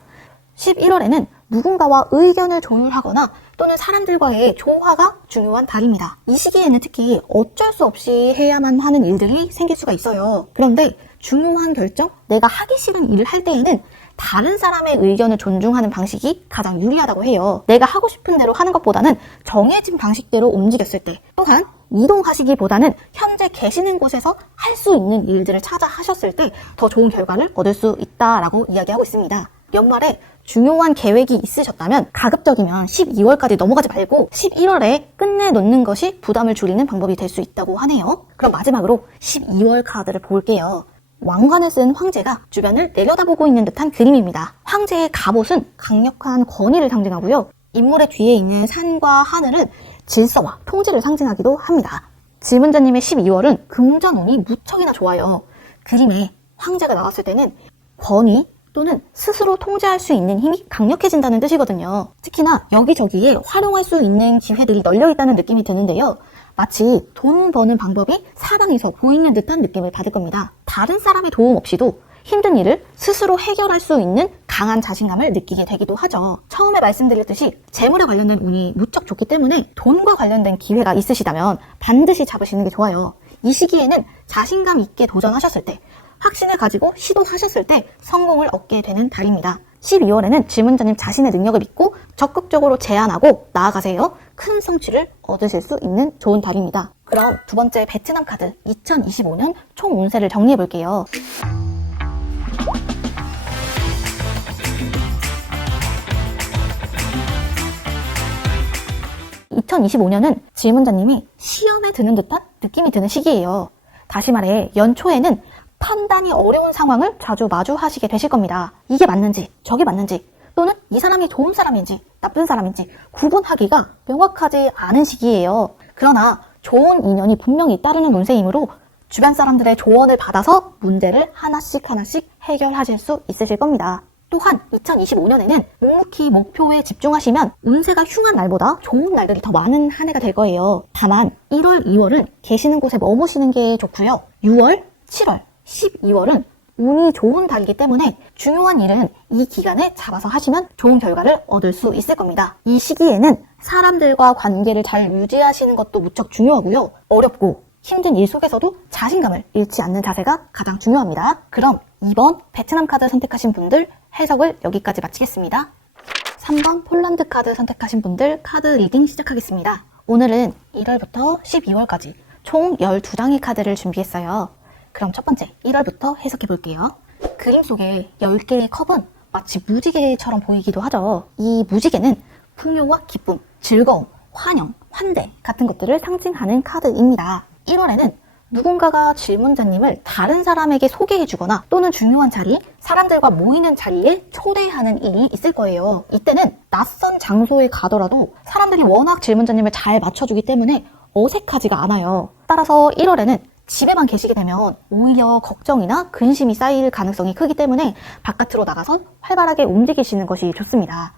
11월에는 누군가와 의견을 조율하거나 또는 사람들과의 조화가 중요한 달입니다. 이 시기에는 특히 어쩔 수 없이 해야만 하는 일들이 생길 수가 있어요. 그런데 중요한 결정, 내가 하기 싫은 일을 할 때에는 다른 사람의 의견을 존중하는 방식이 가장 유리하다고 해요. 내가 하고 싶은 대로 하는 것보다는 정해진 방식대로 움직였을 때, 또한 이동하시기보다는 현재 계시는 곳에서 할 수 있는 일들을 찾아 하셨을 때 더 좋은 결과를 얻을 수 있다라고 이야기하고 있습니다. 연말에 중요한 계획이 있으셨다면 가급적이면 12월까지 넘어가지 말고 11월에 끝내놓는 것이 부담을 줄이는 방법이 될 수 있다고 하네요. 그럼 마지막으로 12월 카드를 볼게요. 왕관을 쓴 황제가 주변을 내려다보고 있는 듯한 그림입니다. 황제의 갑옷은 강력한 권위를 상징하고요. 인물의 뒤에 있는 산과 하늘은 질서와 통제를 상징하기도 합니다. 질문자님의 12월은 금전운이 무척이나 좋아요. 그림에 황제가 나왔을 때는 권위 또는 스스로 통제할 수 있는 힘이 강력해진다는 뜻이거든요. 특히나 여기저기에 활용할 수 있는 기회들이 널려있다는 느낌이 드는데요. 마치 돈 버는 방법이 사방에서 보이는 듯한 느낌을 받을 겁니다. 다른 사람의 도움 없이도 힘든 일을 스스로 해결할 수 있는 강한 자신감을 느끼게 되기도 하죠. 처음에 말씀드렸듯이 재물에 관련된 운이 무척 좋기 때문에 돈과 관련된 기회가 있으시다면 반드시 잡으시는 게 좋아요. 이 시기에는 자신감 있게 도전하셨을 때, 확신을 가지고 시도하셨을 때 성공을 얻게 되는 달입니다. 12월에는 질문자님 자신의 능력을 믿고 적극적으로 제안하고 나아가세요. 큰 성취를 얻으실 수 있는 좋은 달입니다. 그럼 두 번째 베트남 카드 2025년 총 운세를 정리해 볼게요. 2025년은 질문자님이 시험에 드는 듯한 느낌이 드는 시기예요. 다시 말해 연초에는 판단이 어려운 상황을 자주 마주하시게 되실 겁니다. 이게 맞는지 저게 맞는지 또는 이 사람이 좋은 사람인지 나쁜 사람인지 구분하기가 명확하지 않은 시기예요. 그러나 좋은 인연이 분명히 따르는 운세이므로 주변 사람들의 조언을 받아서 문제를 하나씩 해결하실 수 있으실 겁니다. 또한 2025년에는 묵묵히 목표에 집중하시면 운세가 흉한 날보다 좋은 날들이 더 많은 한 해가 될 거예요. 다만 1월, 2월은 계시는 곳에 머무시는 게 좋고요. 6월, 7월, 12월은 운이 좋은 달이기 때문에 중요한 일은 이 기간에 잡아서 하시면 좋은 결과를 얻을 수 있을 겁니다. 이 시기에는 사람들과 관계를 잘 유지하시는 것도 무척 중요하고요. 어렵고 힘든 일 속에서도 자신감을 잃지 않는 자세가 가장 중요합니다. 그럼 2번 베트남 카드 선택하신 분들 해석을 여기까지 마치겠습니다. 3번 폴란드 카드 선택하신 분들 카드 리딩 시작하겠습니다. 오늘은 1월부터 12월까지 총 12장의 카드를 준비했어요. 그럼 첫 번째 1월부터 해석해 볼게요. 그림 속에 10개의 컵은 마치 무지개처럼 보이기도 하죠. 이 무지개는 풍요와 기쁨, 즐거움, 환영, 환대 같은 것들을 상징하는 카드입니다. 1월에는 누군가가 질문자님을 다른 사람에게 소개해주거나 또는 중요한 자리, 사람들과 모이는 자리에 초대하는 일이 있을 거예요. 이때는 낯선 장소에 가더라도 사람들이 워낙 질문자님을 잘 맞춰주기 때문에 어색하지가 않아요. 따라서 1월에는 집에만 계시게 되면 오히려 걱정이나 근심이 쌓일 가능성이 크기 때문에 바깥으로 나가서 활발하게 움직이시는 것이 좋습니다.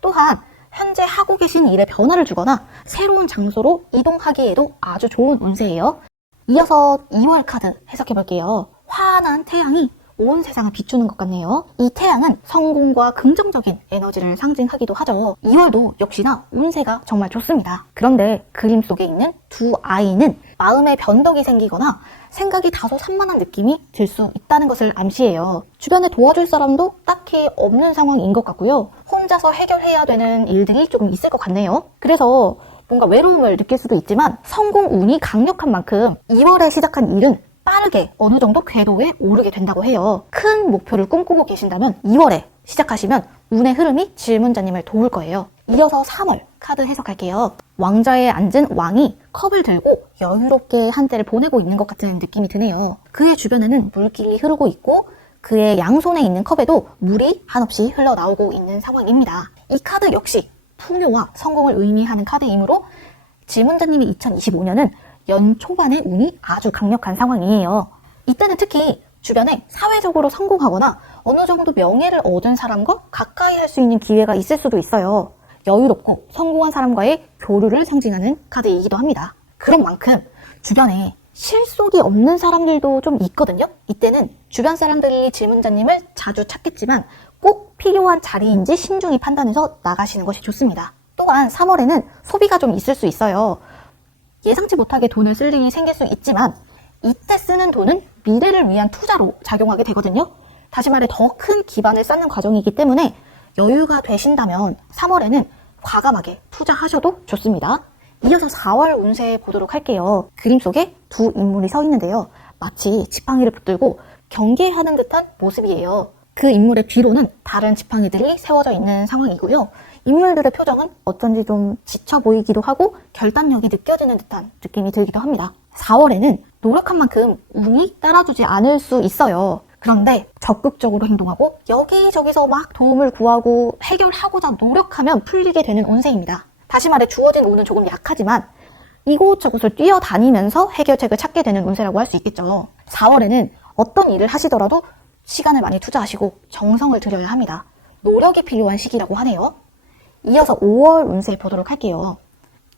또한 현재 하고 계신 일에 변화를 주거나 새로운 장소로 이동하기에도 아주 좋은 운세예요. 이어서 2월 카드 해석해 볼게요. 환한 태양이 온 세상을 비추는 것 같네요. 이 태양은 성공과 긍정적인 에너지를 상징하기도 하죠. 2월도 역시나 운세가 정말 좋습니다. 그런데 그림 속에 있는 두 아이는 마음에 변덕이 생기거나 생각이 다소 산만한 느낌이 들 수 있다는 것을 암시해요. 주변에 도와줄 사람도 딱히 없는 상황인 것 같고요. 혼자서 해결해야 되는 일들이 조금 있을 것 같네요. 그래서 뭔가 외로움을 느낄 수도 있지만 성공 운이 강력한 만큼 2월에 시작한 일은 빠르게 어느 정도 궤도에 오르게 된다고 해요. 큰 목표를 꿈꾸고 계신다면 2월에 시작하시면 운의 흐름이 질문자님을 도울 거예요. 이어서 3월 카드 해석할게요. 왕좌에 앉은 왕이 컵을 들고 여유롭게 한때를 보내고 있는 것 같은 느낌이 드네요. 그의 주변에는 물길이 흐르고 있고 그의 양손에 있는 컵에도 물이 한없이 흘러나오고 있는 상황입니다. 이 카드 역시 풍요와 성공을 의미하는 카드이므로 질문자님이 2025년은 연 초반의 운이 아주 강력한 상황이에요. 이때는 특히 주변에 사회적으로 성공하거나 어느 정도 명예를 얻은 사람과 가까이 할 수 있는 기회가 있을 수도 있어요. 여유롭고 성공한 사람과의 교류를 상징하는 카드이기도 합니다. 그런 만큼 주변에 실속이 없는 사람들도 좀 있거든요. 이때는 주변 사람들이 질문자님을 자주 찾겠지만 꼭 필요한 자리인지 신중히 판단해서 나가시는 것이 좋습니다. 또한 3월에는 소비가 좀 있을 수 있어요. 예상치 못하게 돈을 쓸 일이 생길 수 있지만 이때 쓰는 돈은 미래를 위한 투자로 작용하게 되거든요. 다시 말해 더 큰 기반을 쌓는 과정이기 때문에 여유가 되신다면 3월에는 과감하게 투자하셔도 좋습니다. 이어서 4월 운세 보도록 할게요. 그림 속에 두 인물이 서 있는데요. 마치 지팡이를 붙들고 경계하는 듯한 모습이에요. 그 인물의 뒤로는 다른 지팡이들이 세워져 있는 상황이고요. 인물들의 표정은 어쩐지 좀 지쳐 보이기도 하고 결단력이 느껴지는 듯한 느낌이 들기도 합니다. 4월에는 노력한 만큼 운이 따라주지 않을 수 있어요. 그런데 적극적으로 행동하고 여기저기서 막 도움을 구하고 해결하고자 노력하면 풀리게 되는 운세입니다. 다시 말해 주어진 운은 조금 약하지만 이곳저곳을 뛰어다니면서 해결책을 찾게 되는 운세라고 할 수 있겠죠. 4월에는 어떤 일을 하시더라도 시간을 많이 투자하시고 정성을 들여야 합니다. 노력이 필요한 시기라고 하네요. 이어서 5월 운세 보도록 할게요.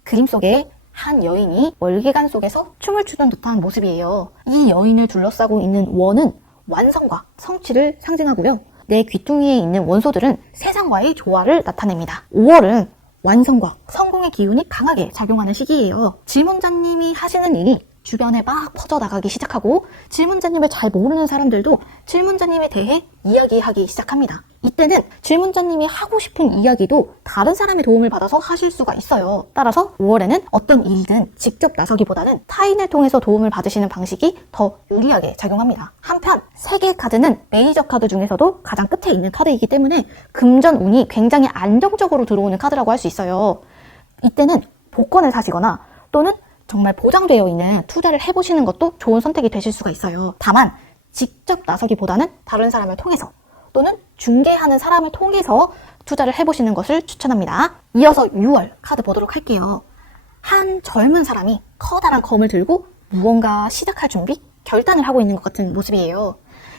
그림 속에 한 여인이 월계관 속에서 춤을 추는 듯한 모습이에요. 이 여인을 둘러싸고 있는 원은 완성과 성취를 상징하고요. 내 귀퉁이에 있는 원소들은 세상과의 조화를 나타냅니다. 5월은 완성과 성공의 기운이 강하게 작용하는 시기예요. 질문자님이 하시는 일이 주변에 막 퍼져나가기 시작하고 질문자님을 잘 모르는 사람들도 질문자님에 대해 이야기하기 시작합니다. 이때는 질문자님이 하고 싶은 이야기도 다른 사람의 도움을 받아서 하실 수가 있어요. 따라서 5월에는 어떤 일이든 직접 나서기보다는 타인을 통해서 도움을 받으시는 방식이 더 유리하게 작용합니다. 한편 세계 카드는 메이저 카드 중에서도 가장 끝에 있는 카드이기 때문에 금전 운이 굉장히 안정적으로 들어오는 카드라고 할 수 있어요. 이때는 복권을 사시거나 또는 정말 보장되어 있는 투자를 해보시는 것도 좋은 선택이 되실 수가 있어요. 다만 직접 나서기보다는 다른 사람을 통해서 또는 중개하는 사람을 통해서 투자를 해보시는 것을 추천합니다. 이어서 6월 카드 보도록 할게요. 한 젊은 사람이 커다란 검을 들고 무언가 시작할 준비, 결단을 하고 있는 것 같은 모습이에요.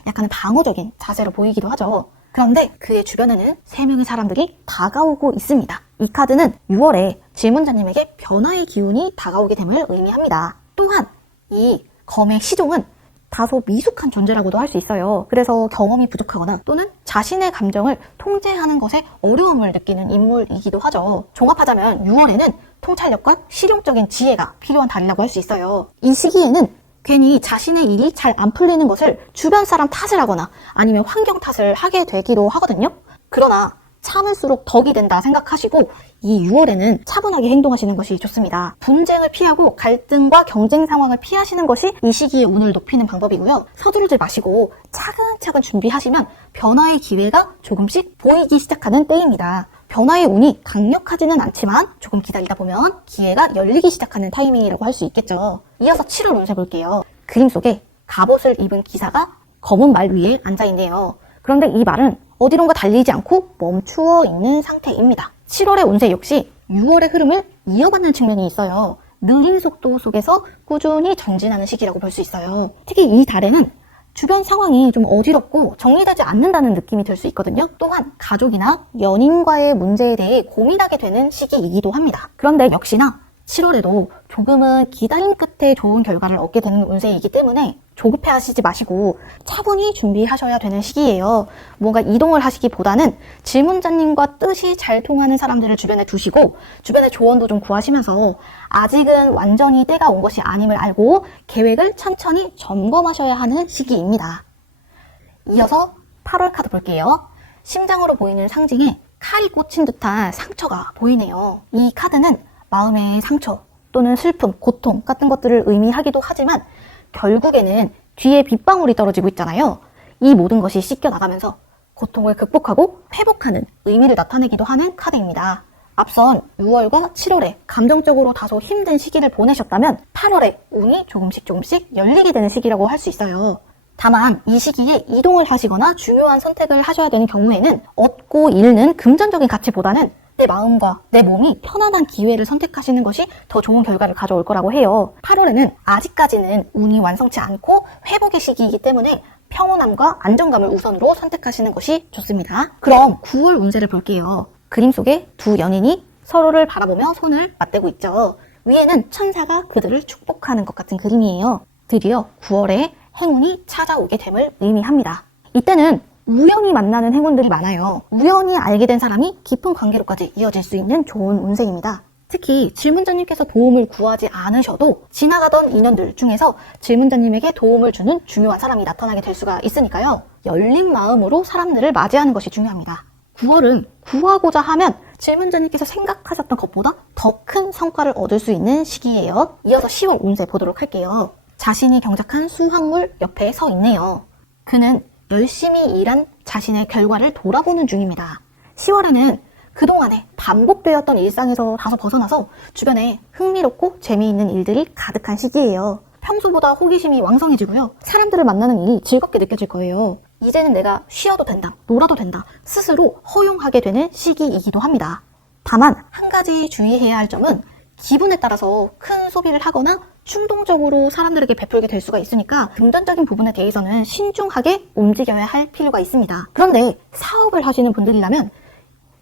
약간 방어적인 자세로 보이기도 하죠. 그런데 그의 주변에는 3명의 사람들이 다가오고 있습니다. 이 카드는 6월에 질문자님에게 변화의 기운이 다가오게 됨을 의미합니다. 또한 이 검의 시종은 다소 미숙한 존재라고도 할 수 있어요. 그래서 경험이 부족하거나 또는 자신의 감정을 통제하는 것에 어려움을 느끼는 인물이기도 하죠. 종합하자면 6월에는 통찰력과 실용적인 지혜가 필요한 달이라고 할 수 있어요. 이 시기에는 괜히 자신의 일이 잘 안 풀리는 것을 주변 사람 탓을 하거나 아니면 환경 탓을 하게 되기도 하거든요. 그러나 참을수록 덕이 된다 생각하시고 이 6월에는 차분하게 행동하시는 것이 좋습니다. 분쟁을 피하고 갈등과 경쟁 상황을 피하시는 것이 이 시기에 운을 높이는 방법이고요. 서두르지 마시고 차근차근 준비하시면 변화의 기회가 조금씩 보이기 시작하는 때입니다. 변화의 운이 강력하지는 않지만 조금 기다리다 보면 기회가 열리기 시작하는 타이밍이라고 할 수 있겠죠. 이어서 7월 운세 볼게요. 그림 속에 갑옷을 입은 기사가 검은 말 위에 앉아있네요. 그런데 이 말은 어디론가 달리지 않고 멈추어 있는 상태입니다. 7월의 운세 역시 6월의 흐름을 이어받는 측면이 있어요. 느린 속도 속에서 꾸준히 전진하는 시기라고 볼 수 있어요. 특히 이 달에는 주변 상황이 좀 어지럽고 정리되지 않는다는 느낌이 들 수 있거든요. 또한 가족이나 연인과의 문제에 대해 고민하게 되는 시기이기도 합니다. 그런데 역시나 7월에도 조금은 기다림 끝에 좋은 결과를 얻게 되는 운세이기 때문에 조급해 하시지 마시고 차분히 준비하셔야 되는 시기예요. 뭔가 이동을 하시기보다는 질문자님과 뜻이 잘 통하는 사람들을 주변에 두시고 주변의 조언도 좀 구하시면서 아직은 완전히 때가 온 것이 아님을 알고 계획을 천천히 점검하셔야 하는 시기입니다. 이어서 8월 카드 볼게요. 심장으로 보이는 상징에 칼이 꽂힌 듯한 상처가 보이네요. 이 카드는 마음의 상처 또는 슬픔, 고통 같은 것들을 의미하기도 하지만 결국에는 뒤에 빗방울이 떨어지고 있잖아요. 이 모든 것이 씻겨나가면서 고통을 극복하고 회복하는 의미를 나타내기도 하는 카드입니다. 앞선 6월과 7월에 감정적으로 다소 힘든 시기를 보내셨다면 8월에 운이 조금씩 열리게 되는 시기라고 할 수 있어요. 다만 이 시기에 이동을 하시거나 중요한 선택을 하셔야 되는 경우에는 얻고 잃는 금전적인 가치보다는 내 마음과 내 몸이 편안한 기회를 선택하시는 것이 더 좋은 결과를 가져올 거라고 해요. 8월에는 아직까지는 운이 완성치 않고 회복의 시기이기 때문에 평온함과 안정감을 우선으로 선택하시는 것이 좋습니다. 그럼 9월 운세를 볼게요. 그림 속에 두 연인이 서로를 바라보며 손을 맞대고 있죠. 위에는 천사가 그들을 축복하는 것 같은 그림이에요. 드디어 9월에 행운이 찾아오게 됨을 의미합니다. 이때는 우연히 만나는 행운들이 많아요. 우연히 알게 된 사람이 깊은 관계로까지 이어질 수 있는 좋은 운세입니다. 특히 질문자님께서 도움을 구하지 않으셔도 지나가던 인연들 중에서 질문자님에게 도움을 주는 중요한 사람이 나타나게 될 수가 있으니까요. 열린 마음으로 사람들을 맞이하는 것이 중요합니다. 9월은 구하고자 하면 질문자님께서 생각하셨던 것보다 더 큰 성과를 얻을 수 있는 시기예요. 이어서 10월 운세 보도록 할게요. 자신이 경작한 수확물 옆에 서 있네요. 그는 열심히 일한 자신의 결과를 돌아보는 중입니다. 10월에는 그동안에 반복되었던 일상에서 다소 벗어나서 주변에 흥미롭고 재미있는 일들이 가득한 시기예요. 평소보다 호기심이 왕성해지고요. 사람들을 만나는 일이 즐겁게 느껴질 거예요. 이제는 내가 쉬어도 된다, 놀아도 된다, 스스로 허용하게 되는 시기이기도 합니다. 다만 한 가지 주의해야 할 점은 기분에 따라서 큰 소비를 하거나 충동적으로 사람들에게 베풀게 될 수가 있으니까 금전적인 부분에 대해서는 신중하게 움직여야 할 필요가 있습니다. 그런데 사업을 하시는 분들이라면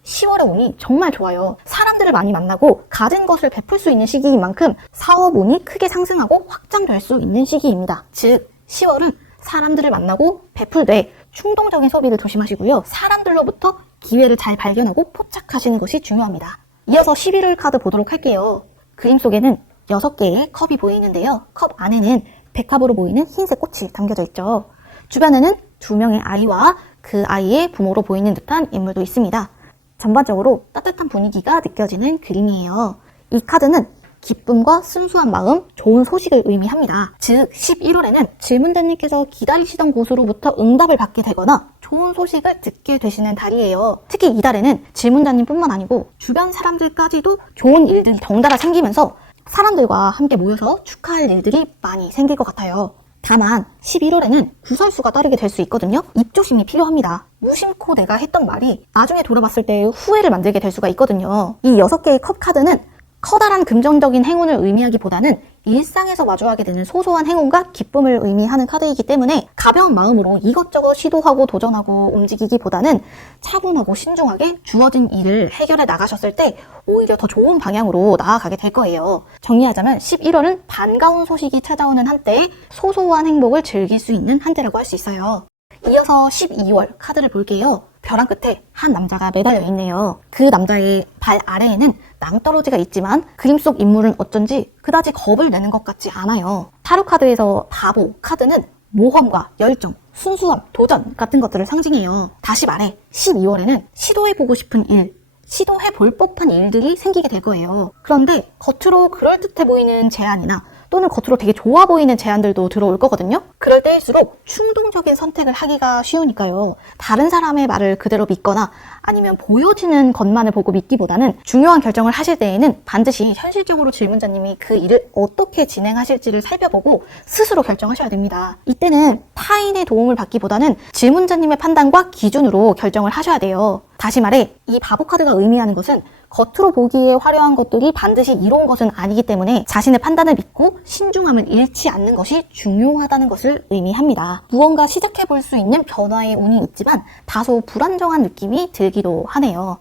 10월의 운이 정말 좋아요. 사람들을 많이 만나고 가진 것을 베풀 수 있는 시기인 만큼 사업 운이 크게 상승하고 확장될 수 있는 시기입니다. 즉 10월은 사람들을 만나고 베풀되 충동적인 소비를 조심하시고요. 사람들로부터 기회를 잘 발견하고 포착하시는 것이 중요합니다. 이어서 11월 카드 보도록 할게요. 그림 속에는 6개의 컵이 보이는데요. 컵 안에는 백합으로 보이는 흰색 꽃이 담겨져 있죠. 주변에는 2명의 아이와 그 아이의 부모로 보이는 듯한 인물도 있습니다. 전반적으로 따뜻한 분위기가 느껴지는 그림이에요. 이 카드는 기쁨과 순수한 마음, 좋은 소식을 의미합니다. 즉 11월에는 질문자님께서 기다리시던 곳으로부터 응답을 받게 되거나 좋은 소식을 듣게 되시는 달이에요. 특히 이 달에는 질문자님뿐만 아니고 주변 사람들까지도 좋은 일들이 덩달아 생기면서 사람들과 함께 모여서 축하할 일들이 많이 생길 것 같아요. 다만 11월에는 구설수가 따르게 될 수 있거든요. 입조심이 필요합니다. 무심코 내가 했던 말이 나중에 돌아봤을 때 후회를 만들게 될 수가 있거든요. 이 6개의 컵 카드는 커다란 금전적인 행운을 의미하기보다는 일상에서 마주하게 되는 소소한 행운과 기쁨을 의미하는 카드이기 때문에 가벼운 마음으로 이것저것 시도하고 도전하고 움직이기보다는 차분하고 신중하게 주어진 일을 해결해 나가셨을 때 오히려 더 좋은 방향으로 나아가게 될 거예요. 정리하자면 11월은 반가운 소식이 찾아오는 한때에 소소한 행복을 즐길 수 있는 한때라고 할 수 있어요. 이어서 12월 카드를 볼게요. 벼랑 끝에 한 남자가 매달려 있네요. 그 남자의 발 아래에는 낭떠러지가 있지만 그림 속 인물은 어쩐지 그다지 겁을 내는 것 같지 않아요. 타로 카드에서 바보 카드는 모험과 열정, 순수함, 도전 같은 것들을 상징해요. 다시 말해 12월에는 시도해보고 싶은 일, 시도해볼 법한 일들이 생기게 될 거예요. 그런데 겉으로 그럴듯해 보이는 제안이나 또는 겉으로 되게 좋아 보이는 제안들도 들어올 거거든요. 그럴 때일수록 충동적인 선택을 하기가 쉬우니까요. 다른 사람의 말을 그대로 믿거나 아니면 보여지는 것만을 보고 믿기보다는 중요한 결정을 하실 때에는 반드시 현실적으로 질문자님이 그 일을 어떻게 진행하실지를 살펴보고 스스로 결정하셔야 됩니다. 이때는 타인의 도움을 받기보다는 질문자님의 판단과 기준으로 결정을 하셔야 돼요. 다시 말해 이 바보 카드가 의미하는 것은 겉으로 보기에 화려한 것들이 반드시 이로운 것은 아니기 때문에 자신의 판단을 믿고 신중함을 잃지 않는 것이 중요하다는 것을 의미합니다. 무언가 시작해볼 수 있는 변화의 운이 있지만 다소 불안정한 느낌이 들기도 하네요.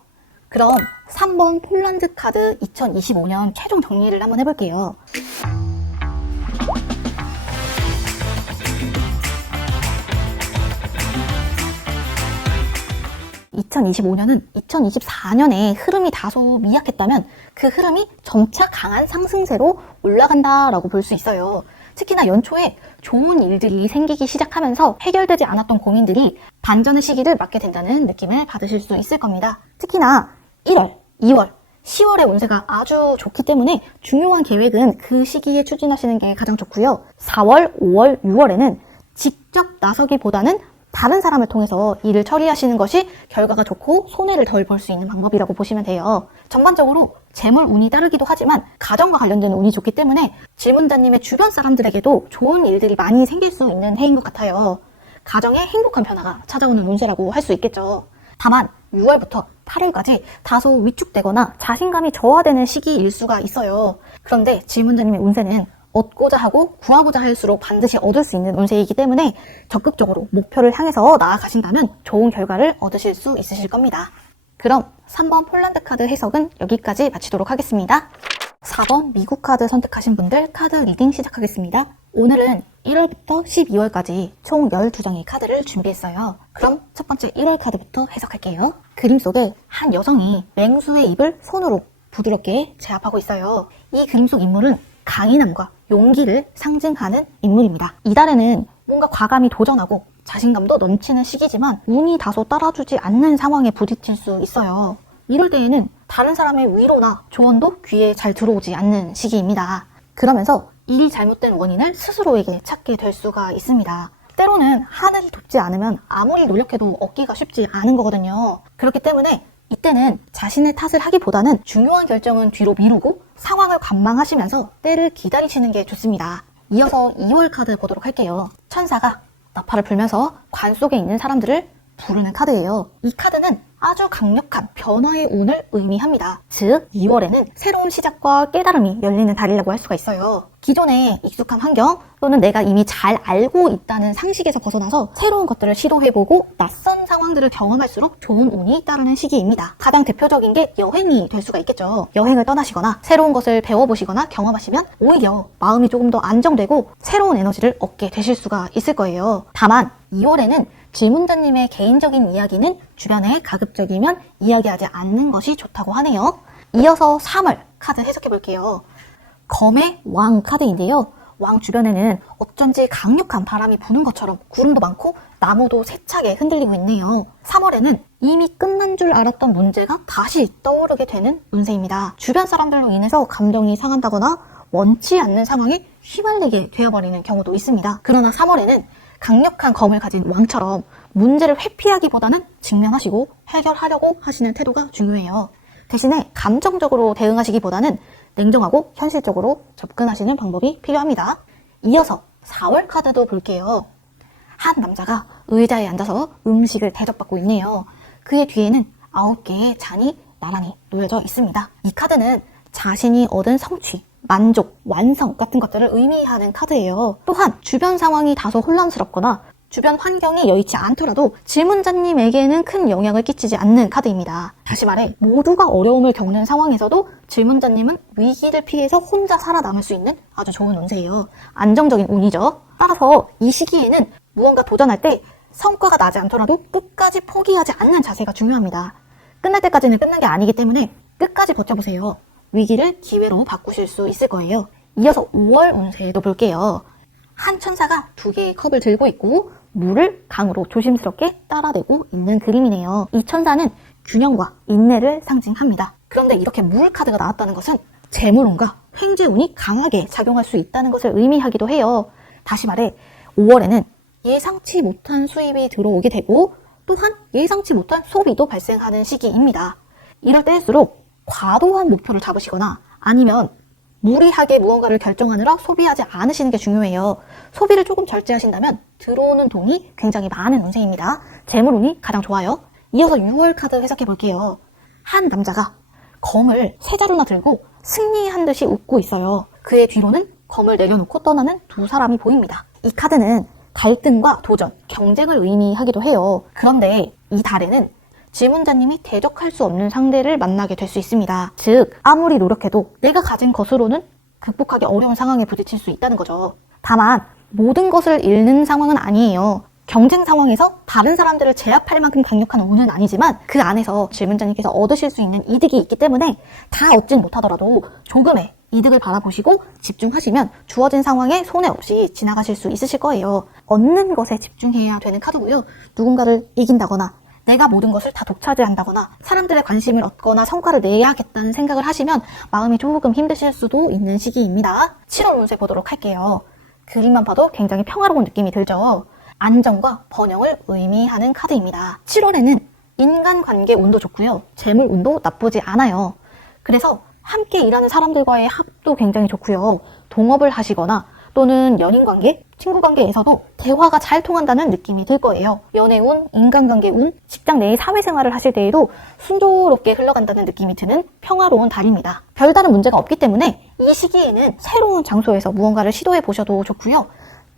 그럼 3번 폴란드 카드 2025년 최종 정리를 한번 해볼게요. 2025년은 2024년에 흐름이 다소 미약했다면 그 흐름이 점차 강한 상승세로 올라간다라고 볼 수 있어요. 특히나 연초에 좋은 일들이 생기기 시작하면서 해결되지 않았던 고민들이 반전의 시기를 맞게 된다는 느낌을 받으실 수 있을 겁니다. 특히나 1월, 2월, 10월의 운세가 아주 좋기 때문에 중요한 계획은 그 시기에 추진하시는 게 가장 좋고요. 4월, 5월, 6월에는 직접 나서기보다는 다른 사람을 통해서 일을 처리하시는 것이 결과가 좋고 손해를 덜 볼 수 있는 방법이라고 보시면 돼요. 전반적으로 재물 운이 따르기도 하지만 가정과 관련된 운이 좋기 때문에 질문자님의 주변 사람들에게도 좋은 일들이 많이 생길 수 있는 해인 것 같아요. 가정에 행복한 변화가 찾아오는 운세라고 할 수 있겠죠. 다만 6월부터 8월까지 다소 위축되거나 자신감이 저하되는 시기일 수가 있어요. 그런데 질문자님의 운세는 얻고자 하고 구하고자 할수록 반드시 얻을 수 있는 운세이기 때문에 적극적으로 목표를 향해서 나아가신다면 좋은 결과를 얻으실 수 있으실 겁니다. 그럼 3번 폴란드 카드 해석은 여기까지 마치도록 하겠습니다. 4번 미국 카드 선택하신 분들 카드 리딩 시작하겠습니다. 오늘은 1월부터 12월까지 총 12장의 카드를 준비했어요. 그럼 첫 번째 1월 카드부터 해석할게요. 그림 속에 한 여성이 맹수의 입을 손으로 부드럽게 제압하고 있어요. 이 그림 속 인물은 강인함과 용기를 상징하는 인물입니다. 이달에는 뭔가 과감히 도전하고 자신감도 넘치는 시기지만 운이 다소 따라주지 않는 상황에 부딪힐 수 있어요. 이럴 때에는 다른 사람의 위로나 조언도 귀에 잘 들어오지 않는 시기입니다. 그러면서 이 잘못된 원인을 스스로에게 찾게 될 수가 있습니다. 때로는 하늘이 돕지 않으면 아무리 노력해도 얻기가 쉽지 않은 거거든요. 그렇기 때문에 이때는 자신의 탓을 하기보다는 중요한 결정은 뒤로 미루고 상황을 관망하시면서 때를 기다리시는 게 좋습니다. 이어서 2월 카드 보도록 할게요. 천사가 나팔을 불면서 관 속에 있는 사람들을 부르는 카드예요. 이 카드는 아주 강력한 변화의 운을 의미합니다. 즉 2월에는 새로운 시작과 깨달음이 열리는 달이라고 할 수가 있어요. 기존의 익숙한 환경 또는 내가 이미 잘 알고 있다는 상식에서 벗어나서 새로운 것들을 시도해보고 낯선 상황들을 경험할수록 좋은 운이 따르는 시기입니다. 가장 대표적인 게 여행이 될 수가 있겠죠. 여행을 떠나시거나 새로운 것을 배워보시거나 경험하시면 오히려 마음이 조금 더 안정되고 새로운 에너지를 얻게 되실 수가 있을 거예요. 다만 2월에는 질문자님의 개인적인 이야기는 주변에 가급적이면 이야기하지 않는 것이 좋다고 하네요. 이어서 3월 카드 해석해 볼게요. 검의 왕 카드인데요. 왕 주변에는 어쩐지 강력한 바람이 부는 것처럼 구름도 많고 나무도 세차게 흔들리고 있네요. 3월에는 이미 끝난 줄 알았던 문제가 다시 떠오르게 되는 운세입니다. 주변 사람들로 인해서 감정이 상한다거나 원치 않는 상황에 휘말리게 되어버리는 경우도 있습니다. 그러나 3월에는 강력한 검을 가진 왕처럼 문제를 회피하기보다는 직면하시고 해결하려고 하시는 태도가 중요해요. 대신에 감정적으로 대응하시기보다는 냉정하고 현실적으로 접근하시는 방법이 필요합니다. 이어서 4월 카드도 볼게요. 한 남자가 의자에 앉아서 음식을 대접받고 있네요. 그의 뒤에는 9개의 잔이 나란히 놓여져 있습니다. 이 카드는 자신이 얻은 성취, 만족, 완성 같은 것들을 의미하는 카드예요. 또한 주변 상황이 다소 혼란스럽거나 주변 환경이 여의치 않더라도 질문자님에게는 큰 영향을 끼치지 않는 카드입니다. 다시 말해 모두가 어려움을 겪는 상황에서도 질문자님은 위기를 피해서 혼자 살아남을 수 있는 아주 좋은 운세예요. 안정적인 운이죠. 따라서 이 시기에는 무언가 도전할 때 성과가 나지 않더라도 끝까지 포기하지 않는 자세가 중요합니다. 끝날 때까지는 끝난 게 아니기 때문에 끝까지 버텨보세요. 위기를 기회로 바꾸실 수 있을 거예요. 이어서 5월 운세도 볼게요. 한 천사가 2개의 컵을 들고 있고 물을 강으로 조심스럽게 따라대고 있는 그림이네요. 이 천사는 균형과 인내를 상징합니다. 그런데 이렇게 물 카드가 나왔다는 것은 재물운과 횡재운이 강하게 작용할 수 있다는 것을 의미하기도 해요. 다시 말해 5월에는 예상치 못한 수입이 들어오게 되고 또한 예상치 못한 소비도 발생하는 시기입니다. 이럴 때일수록 과도한 목표를 잡으시거나 아니면 무리하게 무언가를 결정하느라 소비하지 않으시는 게 중요해요. 소비를 조금 절제하신다면 들어오는 돈이 굉장히 많은 운세입니다. 재물운이 가장 좋아요. 이어서 6월 카드 해석해 볼게요. 한 남자가 검을 세 자루나 들고 승리한 듯이 웃고 있어요. 그의 뒤로는 검을 내려놓고 떠나는 두 사람이 보입니다. 이 카드는 갈등과 도전, 경쟁을 의미하기도 해요. 그런데 이 달에는 질문자님이 대적할 수 없는 상대를 만나게 될 수 있습니다. 즉, 아무리 노력해도 내가 가진 것으로는 극복하기 어려운 상황에 부딪힐 수 있다는 거죠. 다만 모든 것을 잃는 상황은 아니에요. 경쟁 상황에서 다른 사람들을 제압할 만큼 강력한 운은 아니지만 그 안에서 질문자님께서 얻으실 수 있는 이득이 있기 때문에 다 얻진 못하더라도 조금의 이득을 바라보시고 집중하시면 주어진 상황에 손해 없이 지나가실 수 있으실 거예요. 얻는 것에 집중해야 되는 카드고요. 누군가를 이긴다거나 내가 모든 것을 다 독차지한다거나 사람들의 관심을 얻거나 성과를 내야겠다는 생각을 하시면 마음이 조금 힘드실 수도 있는 시기입니다. 7월 운세 보도록 할게요. 그림만 봐도 굉장히 평화로운 느낌이 들죠. 안정과 번영을 의미하는 카드입니다. 7월에는 인간관계 운도 좋고요. 재물 운도 나쁘지 않아요. 그래서 함께 일하는 사람들과의 합도 굉장히 좋고요. 동업을 하시거나 또는 연인관계, 친구관계에서도 대화가 잘 통한다는 느낌이 들 거예요. 연애운, 인간관계운, 직장 내의 사회생활을 하실 때에도 순조롭게 흘러간다는 느낌이 드는 평화로운 달입니다. 별다른 문제가 없기 때문에 이 시기에는 새로운 장소에서 무언가를 시도해 보셔도 좋고요.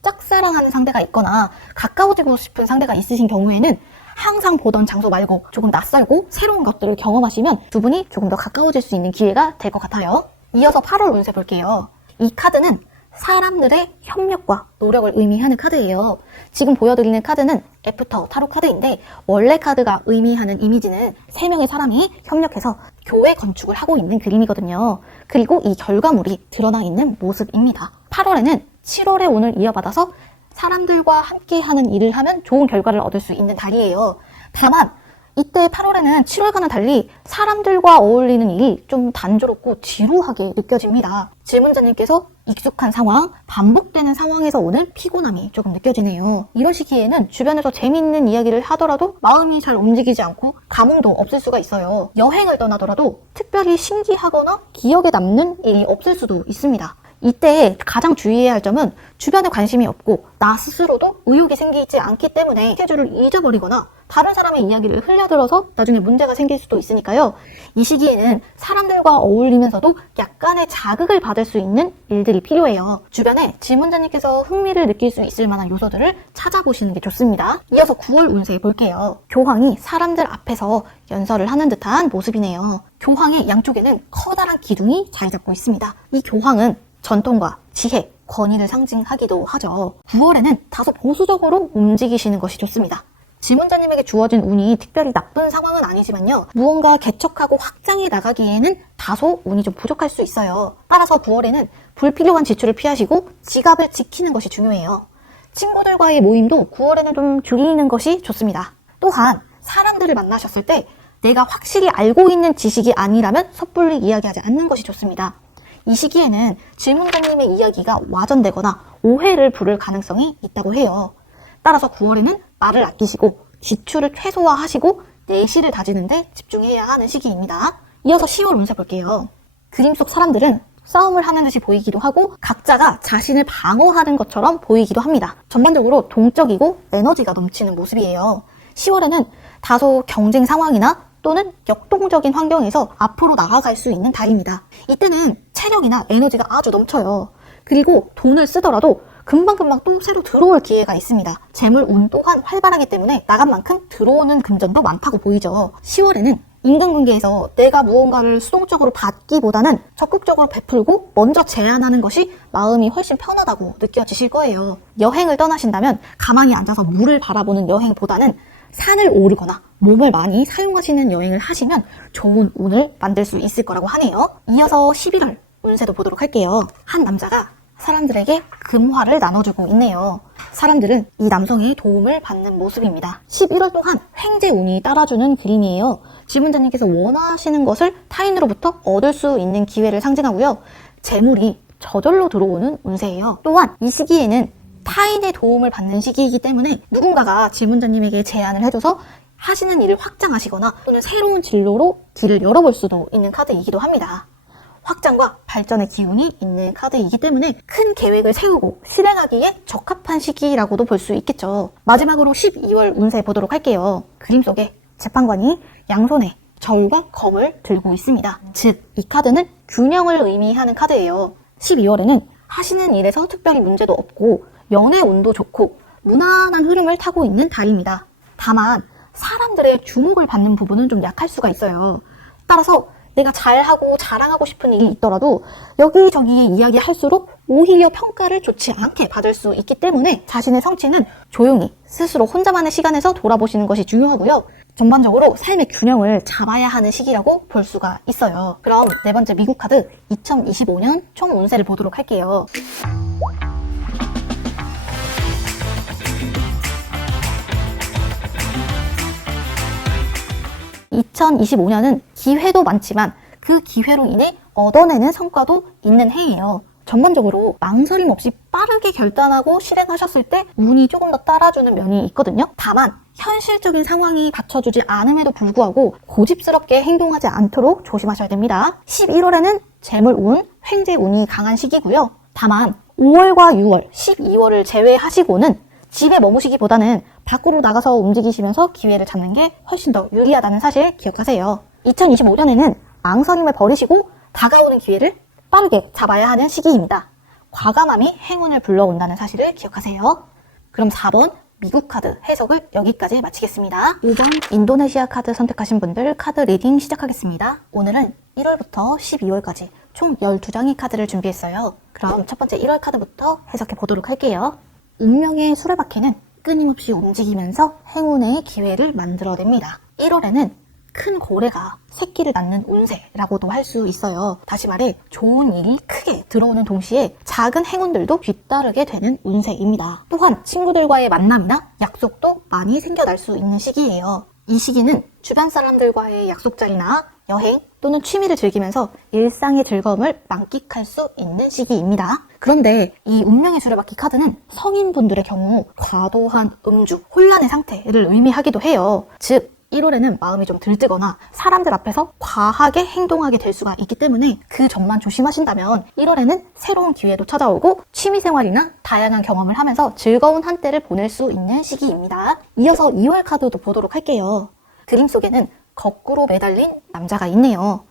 짝사랑하는 상대가 있거나 가까워지고 싶은 상대가 있으신 경우에는 항상 보던 장소 말고 조금 낯설고 새로운 것들을 경험하시면 두 분이 조금 더 가까워질 수 있는 기회가 될 것 같아요. 이어서 8월 운세 볼게요. 이 카드는 사람들의 협력과 노력을 의미하는 카드예요. 지금 보여드리는 카드는 애프터 타로 카드인데 원래 카드가 의미하는 이미지는 3명의 사람이 협력해서 교회 건축을 하고 있는 그림이거든요. 그리고 이 결과물이 드러나 있는 모습입니다. 8월에는 7월의 운을 이어받아서 사람들과 함께하는 일을 하면 좋은 결과를 얻을 수 있는 달이에요. 다만 이때 8월에는 7월과는 달리 사람들과 어울리는 일이 좀 단조롭고 지루하게 느껴집니다. 질문자님께서 익숙한 상황, 반복되는 상황에서 오는 피곤함이 조금 느껴지네요. 이런 시기에는 주변에서 재미있는 이야기를 하더라도 마음이 잘 움직이지 않고 감흥도 없을 수가 있어요. 여행을 떠나더라도 특별히 신기하거나 기억에 남는 일이 없을 수도 있습니다. 이때 가장 주의해야 할 점은 주변에 관심이 없고 나 스스로도 의욕이 생기지 않기 때문에 스케줄을 잊어버리거나 다른 사람의 이야기를 흘려들어서 나중에 문제가 생길 수도 있으니까요. 이 시기에는 사람들과 어울리면서도 약간의 자극을 받을 수 있는 일들이 필요해요. 주변에 질문자님께서 흥미를 느낄 수 있을 만한 요소들을 찾아보시는 게 좋습니다. 이어서 9월 운세 볼게요. 교황이 사람들 앞에서 연설을 하는 듯한 모습이네요. 교황의 양쪽에는 커다란 기둥이 자리 잡고 있습니다. 이 교황은 전통과 지혜, 권위를 상징하기도 하죠. 9월에는 다소 보수적으로 움직이시는 것이 좋습니다. 질문자님에게 주어진 운이 특별히 나쁜 상황은 아니지만요. 무언가 개척하고 확장해 나가기에는 다소 운이 좀 부족할 수 있어요. 따라서 9월에는 불필요한 지출을 피하시고 지갑을 지키는 것이 중요해요. 친구들과의 모임도 9월에는 좀 줄이는 것이 좋습니다. 또한 사람들을 만나셨을 때 내가 확실히 알고 있는 지식이 아니라면 섣불리 이야기하지 않는 것이 좋습니다. 이 시기에는 질문자님의 이야기가 와전되거나 오해를 부를 가능성이 있다고 해요. 따라서 9월에는 말을 아끼시고 지출을 최소화하시고 내실을 다지는 데 집중해야 하는 시기입니다. 이어서 10월 운세 볼게요. 그림 속 사람들은 싸움을 하는 듯이 보이기도 하고 각자가 자신을 방어하는 것처럼 보이기도 합니다. 전반적으로 동적이고 에너지가 넘치는 모습이에요. 10월에는 다소 경쟁 상황이나 또는 역동적인 환경에서 앞으로 나아갈 수 있는 달입니다. 이때는 체력이나 에너지가 아주 넘쳐요. 그리고 돈을 쓰더라도 금방금방 또 새로 들어올 기회가 있습니다. 재물 운 또한 활발하기 때문에 나간 만큼 들어오는 금전도 많다고 보이죠. 10월에는 인간관계에서 내가 무언가를 수동적으로 받기보다는 적극적으로 베풀고 먼저 제안하는 것이 마음이 훨씬 편하다고 느껴지실 거예요. 여행을 떠나신다면 가만히 앉아서 물을 바라보는 여행보다는 산을 오르거나 몸을 많이 사용하시는 여행을 하시면 좋은 운을 만들 수 있을 거라고 하네요. 이어서 11월 운세도 보도록 할게요. 한 남자가 사람들에게 금화를 나눠주고 있네요. 사람들은 이 남성의 도움을 받는 모습입니다. 11월 동안 횡재운이 따라주는 그림이에요. 지문자님께서 원하시는 것을 타인으로부터 얻을 수 있는 기회를 상징하고요. 재물이 저절로 들어오는 운세예요. 또한 이 시기에는 타인의 도움을 받는 시기이기 때문에 누군가가 질문자님에게 제안을 해줘서 하시는 일을 확장하시거나 또는 새로운 진로로 길을 열어볼 수도 있는 카드이기도 합니다. 확장과 발전의 기운이 있는 카드이기 때문에 큰 계획을 세우고 실행하기에 적합한 시기라고도 볼 수 있겠죠. 마지막으로 12월 운세 보도록 할게요. 그림 속에 재판관이 양손에 절과 검을 들고 있습니다. 즉, 이 카드는 균형을 의미하는 카드예요. 12월에는 하시는 일에서 특별히 문제도 없고 연애 운도 좋고 무난한 흐름을 타고 있는 달입니다. 다만 사람들의 주목을 받는 부분은 좀 약할 수가 있어요. 따라서 내가 잘하고 자랑하고 싶은 일이 있더라도 여기저기 이야기할수록 오히려 평가를 좋지 않게 받을 수 있기 때문에 자신의 성취는 조용히 스스로 혼자만의 시간에서 돌아보시는 것이 중요하고요. 전반적으로 삶의 균형을 잡아야 하는 시기라고 볼 수가 있어요. 그럼 네 번째 미국 카드 2025년 총 운세를 보도록 할게요. 2025년은 기회도 많지만 그 기회로 인해 얻어내는 성과도 있는 해예요. 전반적으로 망설임 없이 빠르게 결단하고 실행하셨을 때 운이 조금 더 따라주는 면이 있거든요. 다만 현실적인 상황이 받쳐주지 않음에도 불구하고 고집스럽게 행동하지 않도록 조심하셔야 됩니다. 11월에는 재물운, 횡재운이 강한 시기고요. 다만 5월과 6월, 12월을 제외하시고는 집에 머무시기보다는 밖으로 나가서 움직이시면서 기회를 잡는 게 훨씬 더 유리하다는 사실 기억하세요. 2025년에는 망설임을 버리시고 다가오는 기회를 빠르게 잡아야 하는 시기입니다. 과감함이 행운을 불러온다는 사실을 기억하세요. 그럼 4번 미국 카드 해석을 여기까지 마치겠습니다. 5번 인도네시아 카드 선택하신 분들 카드 리딩 시작하겠습니다. 오늘은 1월부터 12월까지 총 12장의 카드를 준비했어요. 그럼 첫 번째 1월 카드부터 해석해 보도록 할게요. 운명의 수레바퀴는 끊임없이 움직이면서 행운의 기회를 만들어냅니다. 1월에는 큰 고래가 새끼를 낳는 운세라고도 할 수 있어요. 다시 말해 좋은 일이 크게 들어오는 동시에 작은 행운들도 뒤따르게 되는 운세입니다. 또한 친구들과의 만남이나 약속도 많이 생겨날 수 있는 시기예요. 이 시기는 주변 사람들과의 약속 자리나 여행 또는 취미를 즐기면서 일상의 즐거움을 만끽할 수 있는 시기입니다. 그런데 이 운명의 수레바퀴 카드는 성인분들의 경우 과도한 음주, 혼란의 상태를 의미하기도 해요. 즉 1월에는 마음이 좀 들뜨거나 사람들 앞에서 과하게 행동하게 될 수가 있기 때문에 그 점만 조심하신다면 1월에는 새로운 기회도 찾아오고 취미생활이나 다양한 경험을 하면서 즐거운 한때를 보낼 수 있는 시기입니다. 이어서 2월 카드도 보도록 할게요. 그림 속에는 거꾸로 매달린 남자가 있네요.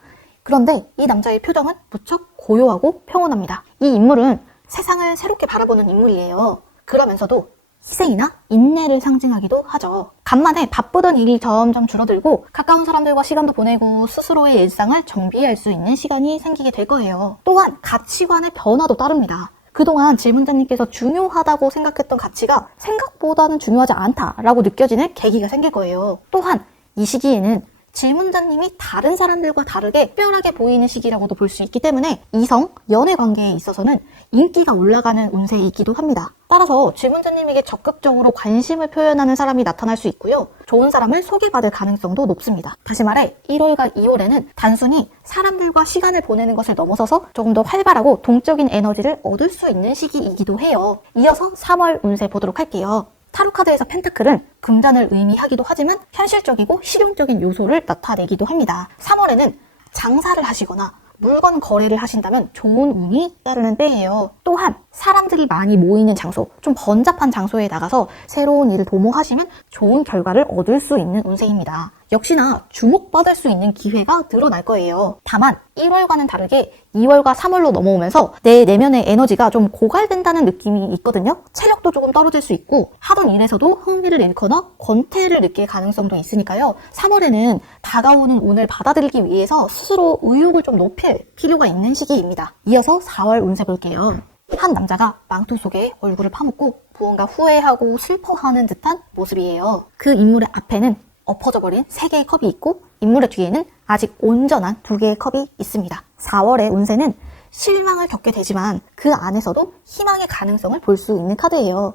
그런데 이 남자의 표정은 무척 고요하고 평온합니다. 이 인물은 세상을 새롭게 바라보는 인물이에요. 그러면서도 희생이나 인내를 상징하기도 하죠. 간만에 바쁘던 일이 점점 줄어들고 가까운 사람들과 시간도 보내고 스스로의 일상을 정비할 수 있는 시간이 생기게 될 거예요. 또한 가치관의 변화도 따릅니다. 그동안 질문자님께서 중요하다고 생각했던 가치가 생각보다는 중요하지 않다라고 느껴지는 계기가 생길 거예요. 또한 이 시기에는 질문자님이 다른 사람들과 다르게 특별하게 보이는 시기라고도 볼 수 있기 때문에 이성, 연애 관계에 있어서는 인기가 올라가는 운세이기도 합니다. 따라서 질문자님에게 적극적으로 관심을 표현하는 사람이 나타날 수 있고요. 좋은 사람을 소개받을 가능성도 높습니다. 다시 말해 1월과 2월에는 단순히 사람들과 시간을 보내는 것을 넘어서서 조금 더 활발하고 동적인 에너지를 얻을 수 있는 시기이기도 해요. 이어서 3월 운세 보도록 할게요. 타로카드에서 펜타클은 금전을 의미하기도 하지만 현실적이고 실용적인 요소를 나타내기도 합니다. 3월에는 장사를 하시거나 물건 거래를 하신다면 좋은 운이 따르는 때예요. 또한 사람들이 많이 모이는 장소, 좀 번잡한 장소에 나가서 새로운 일을 도모하시면 좋은 결과를 얻을 수 있는 운세입니다. 역시나 주목받을 수 있는 기회가 늘어날 거예요. 다만 1월과는 다르게 2월과 3월로 넘어오면서 내 내면의 에너지가 좀 고갈된다는 느낌이 있거든요. 체력도 조금 떨어질 수 있고 하던 일에서도 흥미를 잃거나 권태를 느낄 가능성도 있으니까요. 3월에는 다가오는 운을 받아들이기 위해서 스스로 의욕을 좀 높일 필요가 있는 시기입니다. 이어서 4월 운세 볼게요. 한 남자가 망토 속에 얼굴을 파묻고 무언가 후회하고 슬퍼하는 듯한 모습이에요. 그 인물의 앞에는 엎어져 버린 3개의 컵이 있고 인물의 뒤에는 아직 온전한 2개의 컵이 있습니다. 4월의 운세는 실망을 겪게 되지만 그 안에서도 희망의 가능성을 볼 수 있는 카드예요.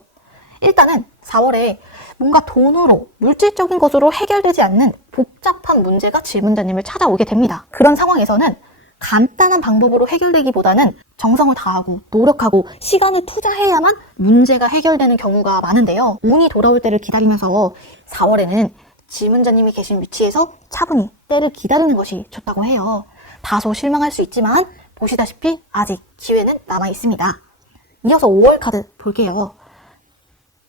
일단은 4월에 뭔가 돈으로 물질적인 것으로 해결되지 않는 복잡한 문제가 질문자님을 찾아오게 됩니다. 그런 상황에서는 간단한 방법으로 해결되기보다는 정성을 다하고 노력하고 시간을 투자해야만 문제가 해결되는 경우가 많은데요. 운이 돌아올 때를 기다리면서 4월에는 질문자님이 계신 위치에서 차분히 때를 기다리는 것이 좋다고 해요. 다소 실망할 수 있지만 보시다시피 아직 기회는 남아 있습니다. 이어서 5월 카드 볼게요.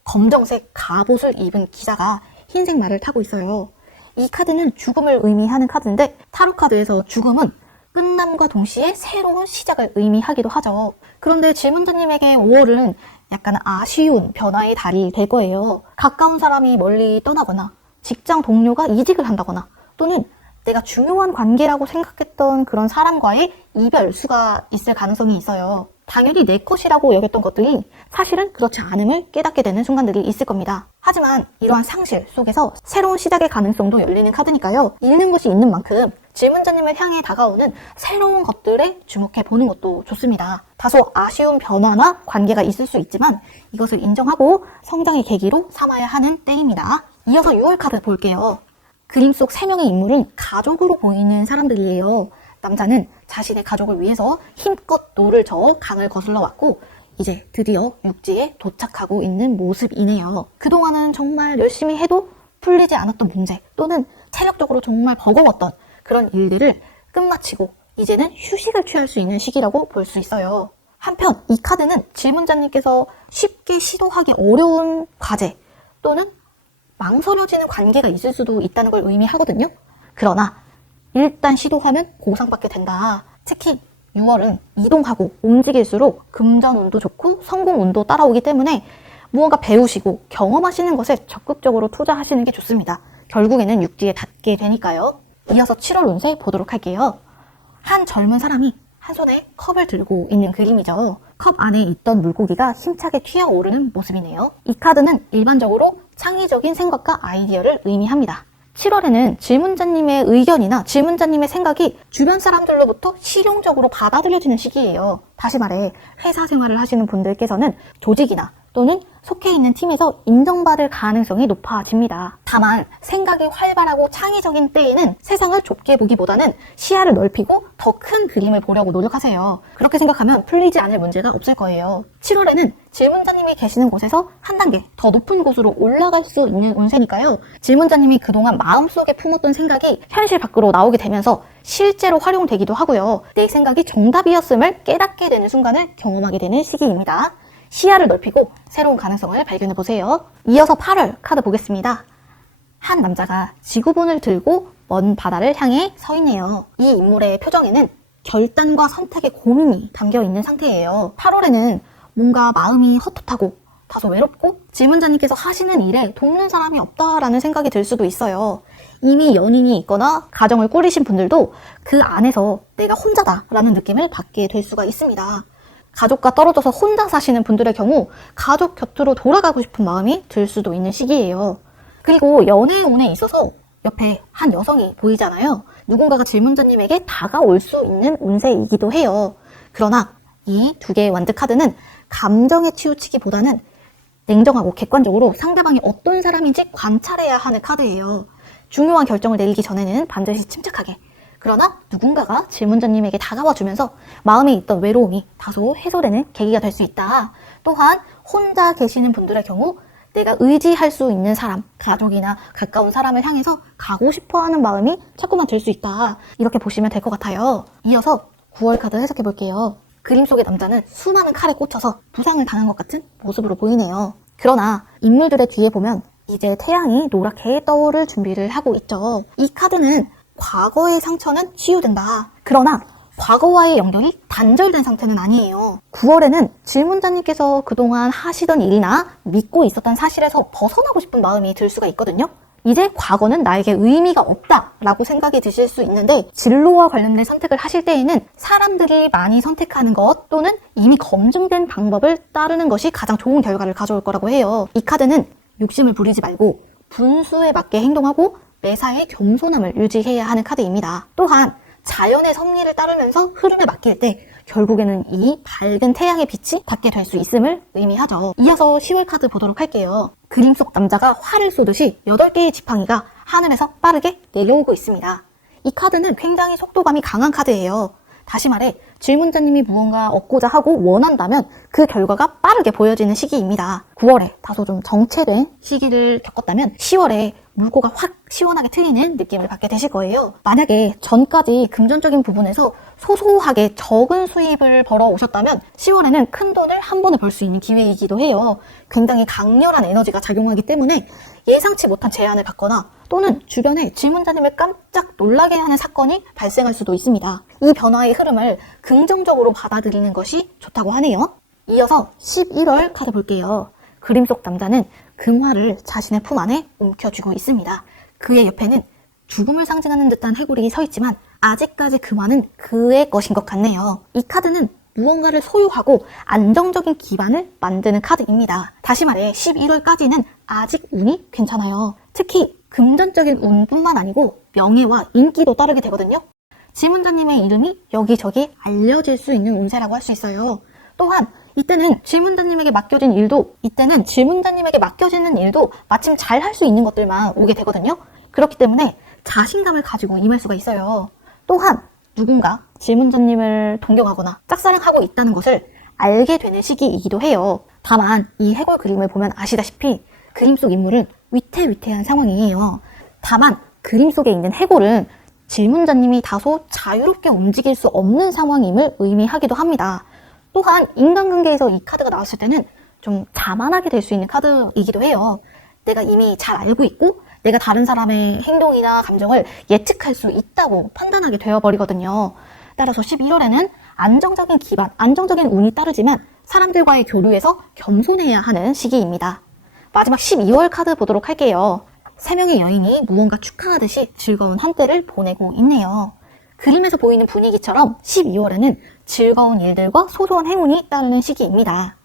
검정색 갑옷을 입은 기사가 흰색 말을 타고 있어요. 이 카드는 죽음을 의미하는 카드인데 타로 카드에서 죽음은 끝남과 동시에 새로운 시작을 의미하기도 하죠. 그런데 질문자님에게 5월은 약간 아쉬운 변화의 달이 될 거예요. 가까운 사람이 멀리 떠나거나 직장 동료가 이직을 한다거나 또는 내가 중요한 관계라고 생각했던 그런 사람과의 이별수가 있을 가능성이 있어요. 당연히 내 것이라고 여겼던 것들이 사실은 그렇지 않음을 깨닫게 되는 순간들이 있을 겁니다. 하지만 이러한 상실 속에서 새로운 시작의 가능성도 열리는 카드니까요. 잃는 것이 있는 만큼 질문자님을 향해 다가오는 새로운 것들에 주목해 보는 것도 좋습니다. 다소 아쉬운 변화나 관계가 있을 수 있지만 이것을 인정하고 성장의 계기로 삼아야 하는 때입니다. 이어서 6월 카드 볼게요. 그림 속 3명의 인물은 가족으로 보이는 사람들이에요. 남자는 자신의 가족을 위해서 힘껏 노를 저어 강을 거슬러 왔고 이제 드디어 육지에 도착하고 있는 모습이네요. 그동안은 정말 열심히 해도 풀리지 않았던 문제 또는 체력적으로 정말 버거웠던 그런 일들을 끝마치고 이제는 휴식을 취할 수 있는 시기라고 볼 수 있어요. 한편 이 카드는 질문자님께서 쉽게 시도하기 어려운 과제 또는 망설여지는 관계가 있을 수도 있다는 걸 의미하거든요. 그러나 일단 시도하면 보상받게 된다. 특히 6월은 이동하고 움직일수록 금전운도 좋고 성공운도 따라오기 때문에 무언가 배우시고 경험하시는 것에 적극적으로 투자하시는 게 좋습니다. 결국에는 육지에 닿게 되니까요. 이어서 7월 운세 보도록 할게요. 한 젊은 사람이 한 손에 컵을 들고 있는 그림이죠. 컵 안에 있던 물고기가 힘차게 튀어오르는 모습이네요. 이 카드는 일반적으로 창의적인 생각과 아이디어를 의미합니다. 7월에는 질문자님의 의견이나 질문자님의 생각이 주변 사람들로부터 실용적으로 받아들여지는 시기예요. 다시 말해 회사 생활을 하시는 분들께서는 조직이나 또는 속해 있는 팀에서 인정받을 가능성이 높아집니다. 다만 생각이 활발하고 창의적인 때에는 세상을 좁게 보기보다는 시야를 넓히고 더 큰 그림을 보려고 노력하세요. 그렇게 생각하면 풀리지 않을 문제가 없을 거예요. 7월에는 질문자님이 계시는 곳에서 한 단계 더 높은 곳으로 올라갈 수 있는 운세니까요. 질문자님이 그동안 마음속에 품었던 생각이 현실 밖으로 나오게 되면서 실제로 활용되기도 하고요. 내 생각이 정답이었음을 깨닫게 되는 순간을 경험하게 되는 시기입니다. 시야를 넓히고 새로운 가능성을 발견해보세요. 이어서 8월 카드 보겠습니다. 한 남자가 지구본을 들고 먼 바다를 향해 서 있네요. 이 인물의 표정에는 결단과 선택의 고민이 담겨있는 상태예요. 8월에는 뭔가 마음이 헛헛하고 다소 외롭고 질문자님께서 하시는 일에 돕는 사람이 없다라는 생각이 들 수도 있어요. 이미 연인이 있거나 가정을 꾸리신 분들도 그 안에서 내가 혼자다라는 느낌을 받게 될 수가 있습니다. 가족과 떨어져서 혼자 사시는 분들의 경우 가족 곁으로 돌아가고 싶은 마음이 들 수도 있는 시기예요. 그리고 연애운에 있어서 옆에 한 여성이 보이잖아요. 누군가가 질문자님에게 다가올 수 있는 운세이기도 해요. 그러나 이 2개의 완드 카드는 감정에 치우치기보다는 냉정하고 객관적으로 상대방이 어떤 사람인지 관찰해야 하는 카드예요. 중요한 결정을 내리기 전에는 반드시 침착하게, 그러나 누군가가 질문자님에게 다가와 주면서 마음에 있던 외로움이 다소 해소되는 계기가 될 수 있다. 또한 혼자 계시는 분들의 경우 내가 의지할 수 있는 사람, 가족이나 가까운 사람을 향해서 가고 싶어하는 마음이 자꾸만 들 수 있다. 이렇게 보시면 될 것 같아요. 이어서 9월 카드 해석해 볼게요. 그림 속의 남자는 수많은 칼에 꽂혀서 부상을 당한 것 같은 모습으로 보이네요. 그러나 인물들의 뒤에 보면 이제 태양이 노랗게 떠오를 준비를 하고 있죠. 이 카드는 과거의 상처는 치유된다. 그러나 과거와의 연결이 단절된 상태는 아니에요. 9월에는 질문자님께서 그동안 하시던 일이나 믿고 있었던 사실에서 벗어나고 싶은 마음이 들 수가 있거든요. 이제 과거는 나에게 의미가 없다라고 생각이 드실 수 있는데, 진로와 관련된 선택을 하실 때에는 사람들이 많이 선택하는 것 또는 이미 검증된 방법을 따르는 것이 가장 좋은 결과를 가져올 거라고 해요. 이 카드는 욕심을 부리지 말고 분수에 맞게 행동하고 매사에 겸손함을 유지해야 하는 카드입니다. 또한 자연의 섭리를 따르면서 흐름에 맡길 때 결국에는 이 밝은 태양의 빛이 닿게 될 수 있음을 의미하죠. 이어서 10월 카드 보도록 할게요. 그림 속 남자가 활을 쏘듯이 8개의 지팡이가 하늘에서 빠르게 내려오고 있습니다. 이 카드는 굉장히 속도감이 강한 카드예요. 다시 말해 질문자님이 무언가 얻고자 하고 원한다면 그 결과가 빠르게 보여지는 시기입니다. 9월에 다소 좀 정체된 시기를 겪었다면 10월에 물꼬가 확 시원하게 트이는 느낌을 받게 되실 거예요. 만약에 전까지 금전적인 부분에서 소소하게 적은 수입을 벌어오셨다면 10월에는 큰 돈을 한 번에 벌 수 있는 기회이기도 해요. 굉장히 강렬한 에너지가 작용하기 때문에 예상치 못한 제안을 받거나 또는 주변에 질문자님을 깜짝 놀라게 하는 사건이 발생할 수도 있습니다. 이 변화의 흐름을 긍정적으로 받아들이는 것이 좋다고 하네요. 이어서 11월 카드 볼게요. 그림 속 남자는 금화를 자신의 품 안에 움켜쥐고 있습니다. 그의 옆에는 죽음을 상징하는 듯한 해골이 서 있지만 아직까지 금화는 그의 것인 것 같네요. 이 카드는 무언가를 소유하고 안정적인 기반을 만드는 카드입니다. 다시 말해 11월까지는 아직 운이 괜찮아요. 특히 금전적인 운뿐만 아니고 명예와 인기도 따르게 되거든요. 질문자님의 이름이 여기저기 알려질 수 있는 운세라고 할 수 있어요. 또한 이때는 질문자님에게 맡겨지는 일도 마침 잘 할 수 있는 것들만 오게 되거든요. 그렇기 때문에 자신감을 가지고 임할 수가 있어요. 또한 누군가 질문자님을 동경하거나 짝사랑하고 있다는 것을 알게 되는 시기이기도 해요. 다만 이 해골 그림을 보면 아시다시피 그림 속 인물은 위태위태한 상황이에요. 다만 그림 속에 있는 해골은 질문자님이 다소 자유롭게 움직일 수 없는 상황임을 의미하기도 합니다. 또한 인간관계에서 이 카드가 나왔을 때는 좀 자만하게 될 수 있는 카드이기도 해요. 내가 이미 잘 알고 있고 내가 다른 사람의 행동이나 감정을 예측할 수 있다고 판단하게 되어버리거든요. 따라서 11월에는 안정적인 기반, 안정적인 운이 따르지만 사람들과의 교류에서 겸손해야 하는 시기입니다. 마지막 12월 카드 보도록 할게요. 3명의 여인이 무언가 축하하듯이 즐거운 한때를 보내고 있네요. 그림에서 보이는 분위기처럼 12월에는 즐거운 일들과 소소한 행운이 따르는 시기입니다.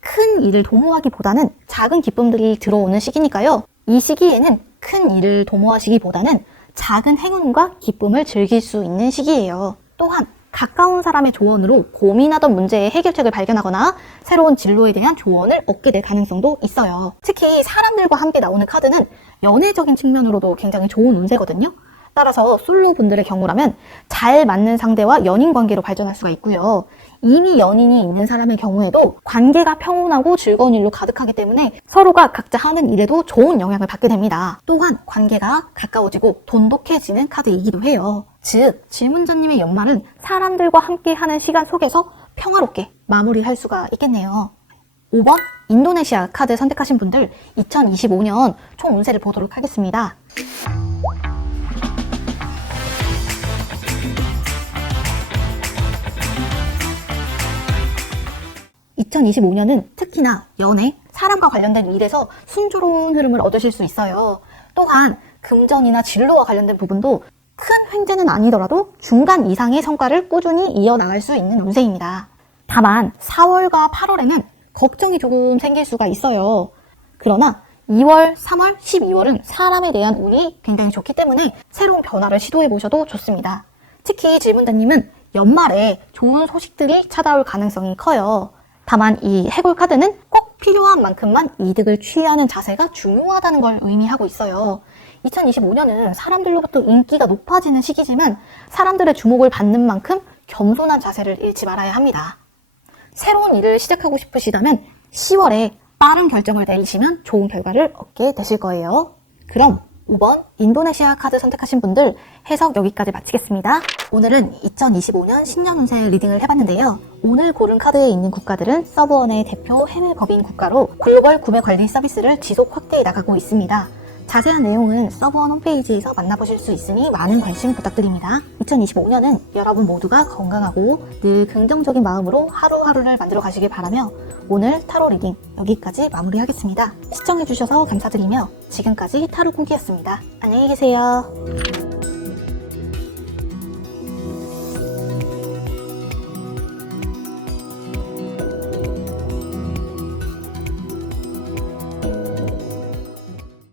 큰 일을 도모하기보다는 작은 기쁨들이 들어오는 시기니까요. 이 시기에는 큰 일을 도모하시기보다는 작은 행운과 기쁨을 즐길 수 있는 시기예요. 또한 가까운 사람의 조언으로 고민하던 문제의 해결책을 발견하거나 새로운 진로에 대한 조언을 얻게 될 가능성도 있어요. 특히 사람들과 함께 나오는 카드는 연애적인 측면으로도 굉장히 좋은 운세거든요. 따라서 솔로 분들의 경우라면 잘 맞는 상대와 연인 관계로 발전할 수가 있고요. 이미 연인이 있는 사람의 경우에도 관계가 평온하고 즐거운 일로 가득하기 때문에 서로가 각자 하는 일에도 좋은 영향을 받게 됩니다. 또한 관계가 가까워지고 돈독해지는 카드이기도 해요. 즉, 질문자님의 연말은 사람들과 함께하는 시간 속에서 평화롭게 마무리할 수가 있겠네요. 5번 인도네시아 카드 선택하신 분들 2025년 총 운세를 보도록 하겠습니다. 2025년은 특히나 연애, 사람과 관련된 일에서 순조로운 흐름을 얻으실 수 있어요. 또한 금전이나 진로와 관련된 부분도 큰 횡재는 아니더라도 중간 이상의 성과를 꾸준히 이어나갈 수 있는 운세입니다. 다만 4월과 8월에는 걱정이 조금 생길 수가 있어요. 그러나 2월, 3월, 12월은 사람에 대한 운이 굉장히 좋기 때문에 새로운 변화를 시도해보셔도 좋습니다. 특히 질문자님은 연말에 좋은 소식들이 찾아올 가능성이 커요. 다만 이 해골 카드는 꼭 필요한 만큼만 이득을 취하는 자세가 중요하다는 걸 의미하고 있어요. 2025년은 사람들로부터 인기가 높아지는 시기지만 사람들의 주목을 받는 만큼 겸손한 자세를 잃지 말아야 합니다. 새로운 일을 시작하고 싶으시다면 10월에 빠른 결정을 내리시면 좋은 결과를 얻게 되실 거예요. 그럼 5번 인도네시아 카드 선택하신 분들 해석 여기까지 마치겠습니다. 오늘은 2025년 신년 운세 리딩을 해봤는데요. 오늘 고른 카드에 있는 국가들은 서브원의 대표 해외 법인 국가로 글로벌 구매 관리 서비스를 지속 확대해 나가고 있습니다. 자세한 내용은 서브원 홈페이지에서 만나보실 수 있으니 많은 관심 부탁드립니다. 2025년은 여러분 모두가 건강하고 늘 긍정적인 마음으로 하루하루를 만들어 가시길 바라며 오늘 타로 리딩 여기까지 마무리하겠습니다. 시청해주셔서 감사드리며 지금까지 타로 꿈기였습니다. 안녕히 계세요.